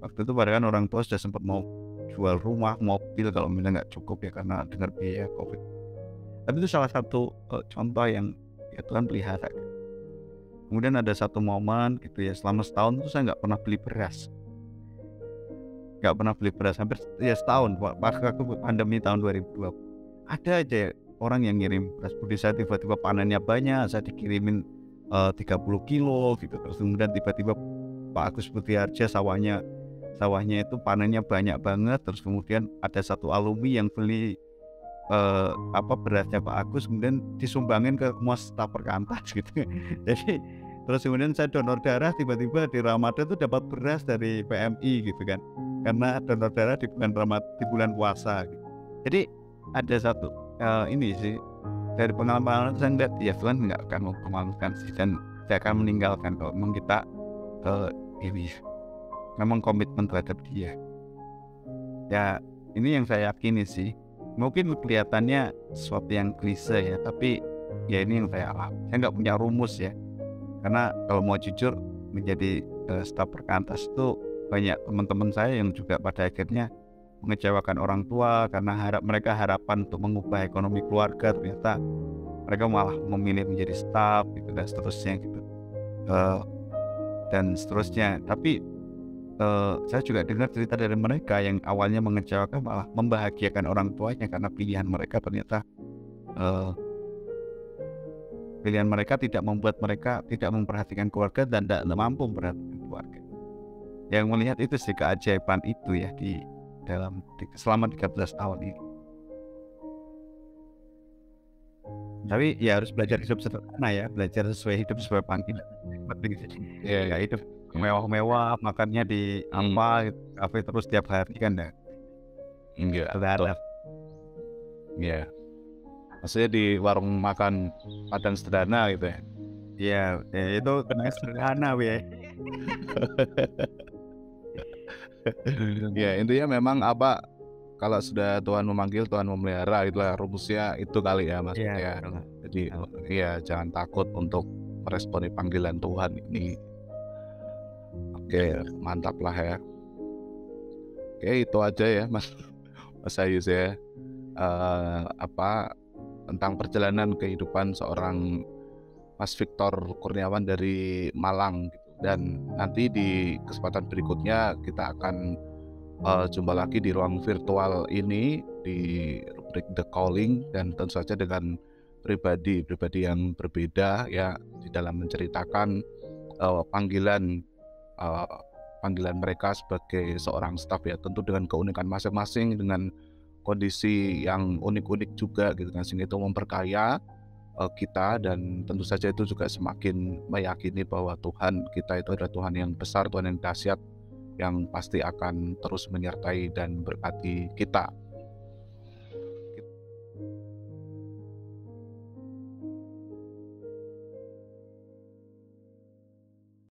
Waktu itu padahal orang tua sudah sempat mau jual rumah, mobil kalau misalnya nggak cukup ya karena dengar biaya COVID. Tapi itu salah satu contoh yang ya Tuhan pelihara. Kemudian ada satu momen gitu ya, selama setahun itu saya nggak pernah beli beras. Hampir ya setahun pas aku pandemi tahun 2020. Ada aja orang yang ngirim beras putih, saya tiba-tiba panennya banyak, saya dikirimin 30 kilo gitu. Terus kemudian tiba-tiba Pak Agus Putiharja sawahnya itu panennya banyak banget. Terus kemudian ada satu alumni yang beli berasnya Pak Agus, kemudian disumbangin ke semua staf perkantas gitu. Jadi terus kemudian saya donor darah, tiba-tiba di Ramadan itu dapat beras dari PMI gitu kan, karena donor darah di bulan puasa gitu. Jadi ada satu ini sih dari pengalaman saya lihat ya Tuhan nggak akan mempermalukan sih, dan tidak akan meninggalkan kalau memang kita ini memang komitmen terhadap Dia. Ya ini yang saya yakini sih. Mungkin kelihatannya sesuatu yang klise ya, tapi ya ini yang saya alami. Saya nggak punya rumus ya, karena kalau mau jujur menjadi staf perkantas itu banyak teman-teman saya yang juga pada akhirnya mengecewakan orang tua karena mereka harapan untuk mengubah ekonomi keluarga, ternyata mereka malah memilih menjadi staf gitu dan seterusnya. Tapi saya juga dengar cerita dari mereka yang awalnya mengecewakan malah membahagiakan orang tuanya karena pilihan mereka ternyata pilihan mereka tidak membuat mereka tidak memperhatikan keluarga dan tidak mampu memperhatikan keluarga. Yang melihat itu sih keajaiban itu ya selama 13 tahun ini. Tapi ya harus belajar hidup sederhana ya, belajar sesuai hidup sesuai panggilan. Penting sih. Ya hidup mewah-mewah, makannya di kafe terus tiap hari kan ya. Enggak. Iya. Maksudnya di warung makan Padang sederhana gitu ya. Iya, itu sederhana ya. Ya intinya memang apa, kalau sudah Tuhan memanggil, Tuhan memelihara, itulah rumusnya itu kali ya Mas Iya, ya. betul. Jadi ya jangan takut untuk meresponi panggilan Tuhan ini. Oke, mantap lah ya. Oke, itu aja ya Mas Ayus ya. Tentang perjalanan kehidupan seorang Mas Victor Kurniawan dari Malang. Dan nanti di kesempatan berikutnya kita akan jumpa lagi di ruang virtual ini di rubrik The Calling, dan tentu saja dengan pribadi yang berbeda ya, di dalam menceritakan panggilan mereka sebagai seorang staf ya, tentu dengan keunikan masing-masing, dengan kondisi yang unik-unik juga gitu kan, sehingga itu memperkaya kita, dan tentu saja itu juga semakin meyakini bahwa Tuhan kita itu adalah Tuhan yang besar, Tuhan yang dahsyat, yang pasti akan terus menyertai dan berkati kita.